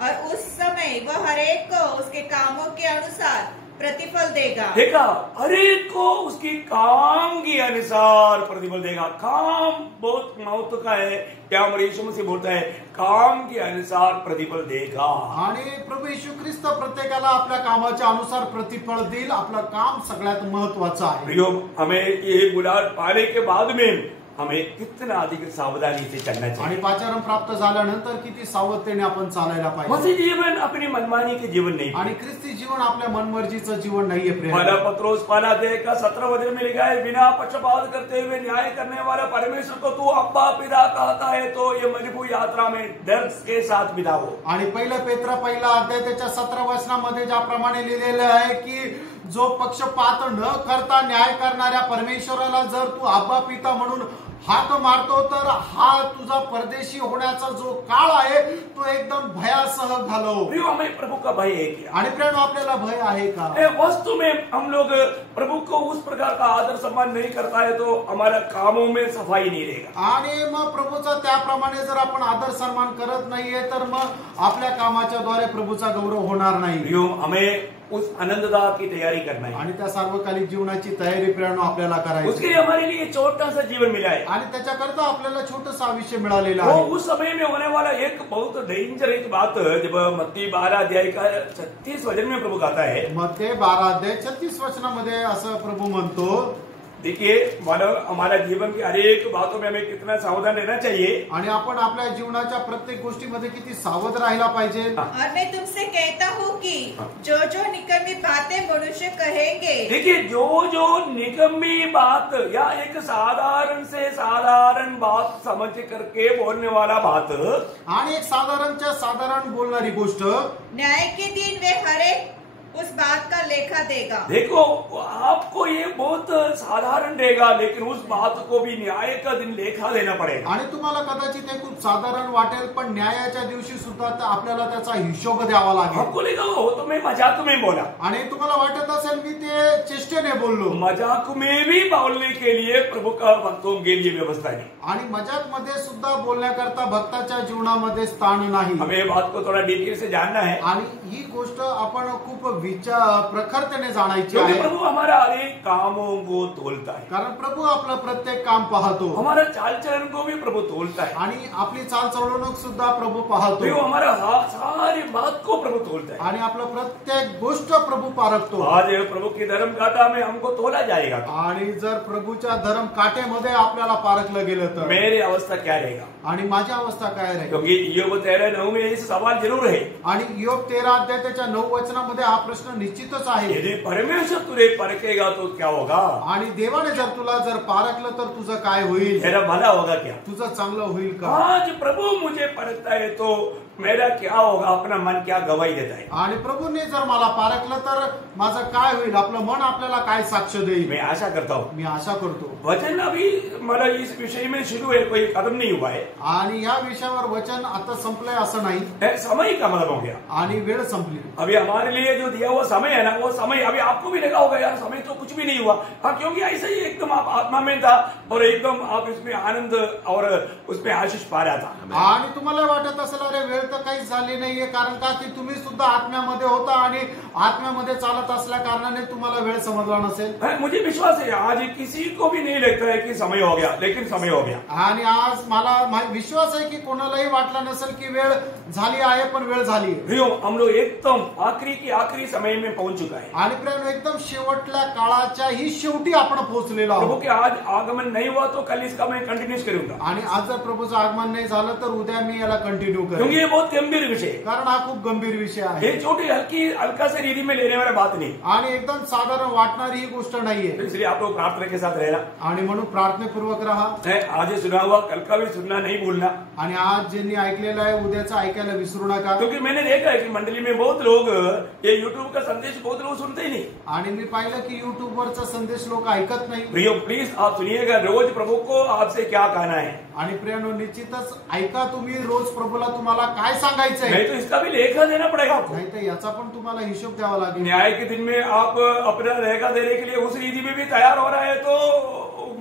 और उस समय वह हर एक को उसके कामों के अनुसार प्रतिफल देगा। देखा, हर एक को उसकी काम के अनुसार प्रतिफल देगा। काम बहुत महत्व का है। क्या हमारे यीशु मसीह बोलता है, काम के अनुसार प्रतिफल देगा। आणि प्रभू येशू ख्रिस्त प्रत्येकाला आपल्या कामाच्या अनुसार प्रतिफळ देईल. आपलं काम सगळ्यात महत्वाचं आहे. प्रियो, हमें ये गुलाल पाने के बाद में हमें कितना अधिक सावधानी से चलना आणि चाहिए। पाचारण प्राप्त झाल्यानंतर किती सावधतेने आपण चालायला पाहिजे. मसीह जीवन अपनी मनमानी के जीवन नहीं, आणि ख्रिस्ती जीवन आपल्या मनमर्जीचं जीवन नाहीये. पहला पत्रोस 1 अध्याय का 17 वचन में लिखा है, बिना पक्षपात करते हुए न्याय करने वाला परमेश्वर को तू अब्बा पिता कहता है, तो ये मजबूत यात्रा में दर्द के साथ बिताओ। आणि पहिलं पेत्र 1 अध्याय त्याच्या 17 वचनामध्ये ज्याप्रमाणे लिहिलेलं आहे की जो पक्षपात न करता न्याय करणाऱ्या परमेश्वराला जर तू आब्बा पिता म्हणून हाक मारतो तर हा तुझा परदेशी होण्याचा जो काळ आहे तो एकदम भयासह घालव। प्रियो, हमें प्रभु का भय है क्या? आणि प्रेम आपल्याला भय आहे का? वस्तु में हम लोग प्रभु को उस प्रकार का आदर सम्मान नहीं करता है तो हमारा कामों में सफाई नहीं रहेगा। आणि मग प्रभूचा त्याप्रमाणे जर आपण आदर सन्मान करत नाहीये तर मग आपल्या कामाच्या द्वारे प्रभूचा गौरव होणार नाही। प्रियो, हमें उस आनंददा की तैयारी करना है आणि त्या सार्वकालिक जीवनाची तयारी प्रेरणा आपल्याला करायची। उसके लिए हमारे लिए छोटा सा जीवन मिला है आणि त्याच्याकरता आपल्याला छोटंसं आयुष्य मिळालेलं वो आहे। उस समय में होने वाला एक बहुत डेंजर एक बात जब मत्ती 12 अध्याय का 36 वचन में प्रभु कहता है। मत्ती 12 अध्याय 36 वचनामध्ये असं प्रभू म्हणतो, देखिए मानव हमारा जीवन की हर एक बातों में हमें कितना सावधान रहना चाहिए आणि आपण आपल्या जीवनाच्या प्रत्येक गोष्टीमध्ये किती सावध राहायला पाहिजे। और मैं तुमसे कहता हूँ कि जो जो निकम्मी बातें मनुष्य कहेंगे, देखिए जो जो निकम्मी बात या एक साधारण से साधारण बात समझ करके बोलने वाला बात आणि एक साधारणच्या साधारण बोलणारी गोष्ट न्याय के दिन वे हरेक उस बात का लेखा देगा। देखो आपको ये बहुत साधारण रहेगा लेकिन उस बात को भी न्याय का दिन लेखा देना पड़ेगा। आणि तुम्हाला कदाचित हे खूप साधारण वाटेल पण न्यायाच्या दिवशी सुद्धा आपल्याला त्याचा हिशोब द्यावा लागेल। आपको लेगा हो तो मैं मजाक में बोला आणि तुम्हाला वाटत असेल मी ते चेष्टेने बोललो। मजाक में भी बोलने के लिए प्रभु का भक्तों के लिए व्यवस्था नहीं आणि मजाक मध्ये सुद्धा बोलण्याकरता भक्ताच्या जीवनामध्ये स्थान नाही। हमें ये बात को थोड़ा डिटेल से जानना है आणि ही गोष्ट आपण खूप प्रखरतेने जाणायची क्योंकि आहे, प्रभु हमारा हर एक कामों को तोलता है कारण प्रभू आपलं प्रत्येक काम पाहतो। हमारा चाल चलन को भी प्रभु तोलता है आणि आपली चाल चढवणूक सुद्धा प्रभू पाहतो। प्रभु हमारा सारी बात को प्रभु तोलता है आणि आपलं प्रत्येक गोष्ट प्रभू पारखतो। आज प्रभु की धर्म काटा में हमको तोला जाएगा आणि जर प्रभूच्या धर्म काटेमध्ये आपल्याला पारखलं गेलं तर मेरी अवस्था क्या रहेगा आणि माझी अवस्था काय राहील? क्योंकि योग 13:9 में इस सवाल जरूर है आणि योग 13 अध्याय त्याच्या 9 वचनामध्ये हा प्रश्न निश्चितच आहे। यदि परमेश्वर तुझे परखेगा तो क्या होगा? आणि देवाने जर तुला जर पारखलं तर तुझं काय होईल? तेरा भला होगा क्या? तुझं चांगलं होईल का? आज प्रभु मुझे परखता है तो मेरा क्या होगा? अपना मन क्या गवाही देता है? आणि प्रभूने जर मला पारखलं तर माझं काय होईल? आपलं मन आपल्याला काय साक्ष देईल? मैं आशा करता हूँ मी आशा करतो। वचन अभी मतलब इस विषय में शुरू है, कोई खत्म नहीं हुआ है आणि या विषयावर वचन आता संपलंय असं नाही, समय का मतलब हो गया आणि वेळ संपली। अभी हमारे लिए जो दिया हुआ समय है ना, वो समय अभी आपको भी लगा होगा यार समय तो कुछ भी नहीं हुआ। हाँ, क्योंकि ऐसे ही एकदम आप आत्मा में था और एकदम आप इसमें आनंद और उसमें आशीष पा रहा था। आणि तुम्हाला वाटत असेल अरे वेळ तर काहीच झाली नाहीये, कारण का की तुम्ही सुद्धा आत्म्यामध्ये होता आणि आत्म्यामध्ये चालत असल्या कारणाने तुम्हाला वेळ समजला नसेल। मुझे विश्वास है आज किसी को भी नहीं लगता है कि समय हो गया, लेकिन समय हो गया। आणि आज मला विश्वास आहे की कोणालाही वाटलं नसेल की वेळ झाली आहे, पण वेळ झाली आहे। हम लोग एकदम आखिरी की आखिरी समय में पहुंच चुका है आणि प्रेम एकदम शेवटल्या काळाच्या ही शेवटी आपण पोहोचलेलो प्रभु आहोत। के आज आगमन नहीं हुआ तो कल इसका मैं कंटिन्यूस करूंगा, आणि आज जर प्रभूचं आगमन नाही झालं तर उद्या मी याला कंटिन्यू क्योंकि करेन, ये बहुत गंभीर विषय है। कारण हा खूप गंभीर विषय आहे। ये छोटी हल्की हल्का से रीति में लेने वाला बात नहीं, आणि एकदम साधारण वाटणारी ही गोष्ट नाहीये। इसलिए आप लोग प्रार्थना के साथ रहना। आणि म्हणून प्रार्थनेपूर्वक राहा। आज ये सुना हुआ कल का भी सुनना नहीं भूलना, आणि आज ज्यांनी ऐकलेलं आहे उद्याचं ऐकायला विसरू नका। क्योंकि मैंने देखा है कि मंडली में बहुत लोग ये यूट्यूब का संदेश बहुत लोग सुनते ही नहीं। आणि मी पाहिलं की युट्यूब वरचा संदेश लोक ऐकत नाही। प्रियो प्लीज आप सुनिएगा रोज प्रभु को आपसे क्या कहना है। आणि प्रियानो निश्चितच ऐका तुम्ही रोज प्रभूला तुम्हाला काय सांगायचंय, नहीं तो इसका भी लेखा देना पड़ेगा आपको। नाही तर याचा पण तुम्हाला हिशोब द्यावा लागेल। न्याय के दिन में आप अपना लेखा देने के लिए उस रीति में भी तैयार हो रहा है तो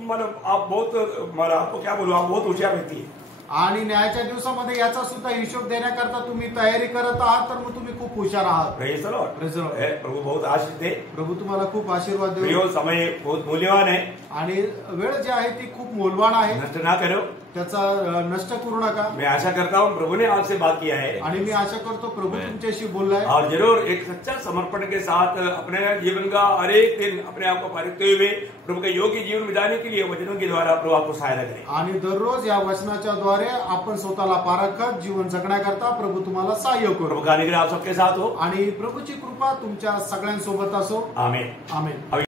मतलब आप बहुत मतलब आपको क्या बोलूं, आप बहुत होशियार व्यक्ति है। आणि न्यायाच्या दिवसामध्ये याचा सुद्धा हिशोब देण्याकरता तुम्ही तयारी करत आहात तर मग तुम्ही खूप हुशार आहात। Praise the Lord. Praise the Lord. प्रभु बहुत आशीष दे। प्रभू तुम्हाला खूप आशीर्वाद देऊ। प्रियो समय बहुत मूल्यवान है आणि वेळ जी आहे ती खूप मौल्यवान आहे, नष्ट ना करो, त्याचा नष्ट करू नका। मैं आशा करता हूँ प्रभु ने आपसे बात किया है आणि मी आशा करतो प्रभू तुमच्याशी बोललाय। और जरूर एक सच्चा समर्पण के साथ अपने जीवन का हर एक दिन अपने आप को पारित हुए प्रभु के योग्य जीवन बिताने के लिए वचनों के द्वारा प्रभु आपको सहायता करे। आणि दररोज या वचनाच्या द्वारे आपण स्वतःला पारखत जीवन जगण्याकरता प्रभू तुम्हाला सहाय्य करू। प्रभु का अनुग्रह आप सबके साथ हो। आणि प्रभूची कृपा तुमच्या सगळ्यांसोबत असो। आमीन। आमीन।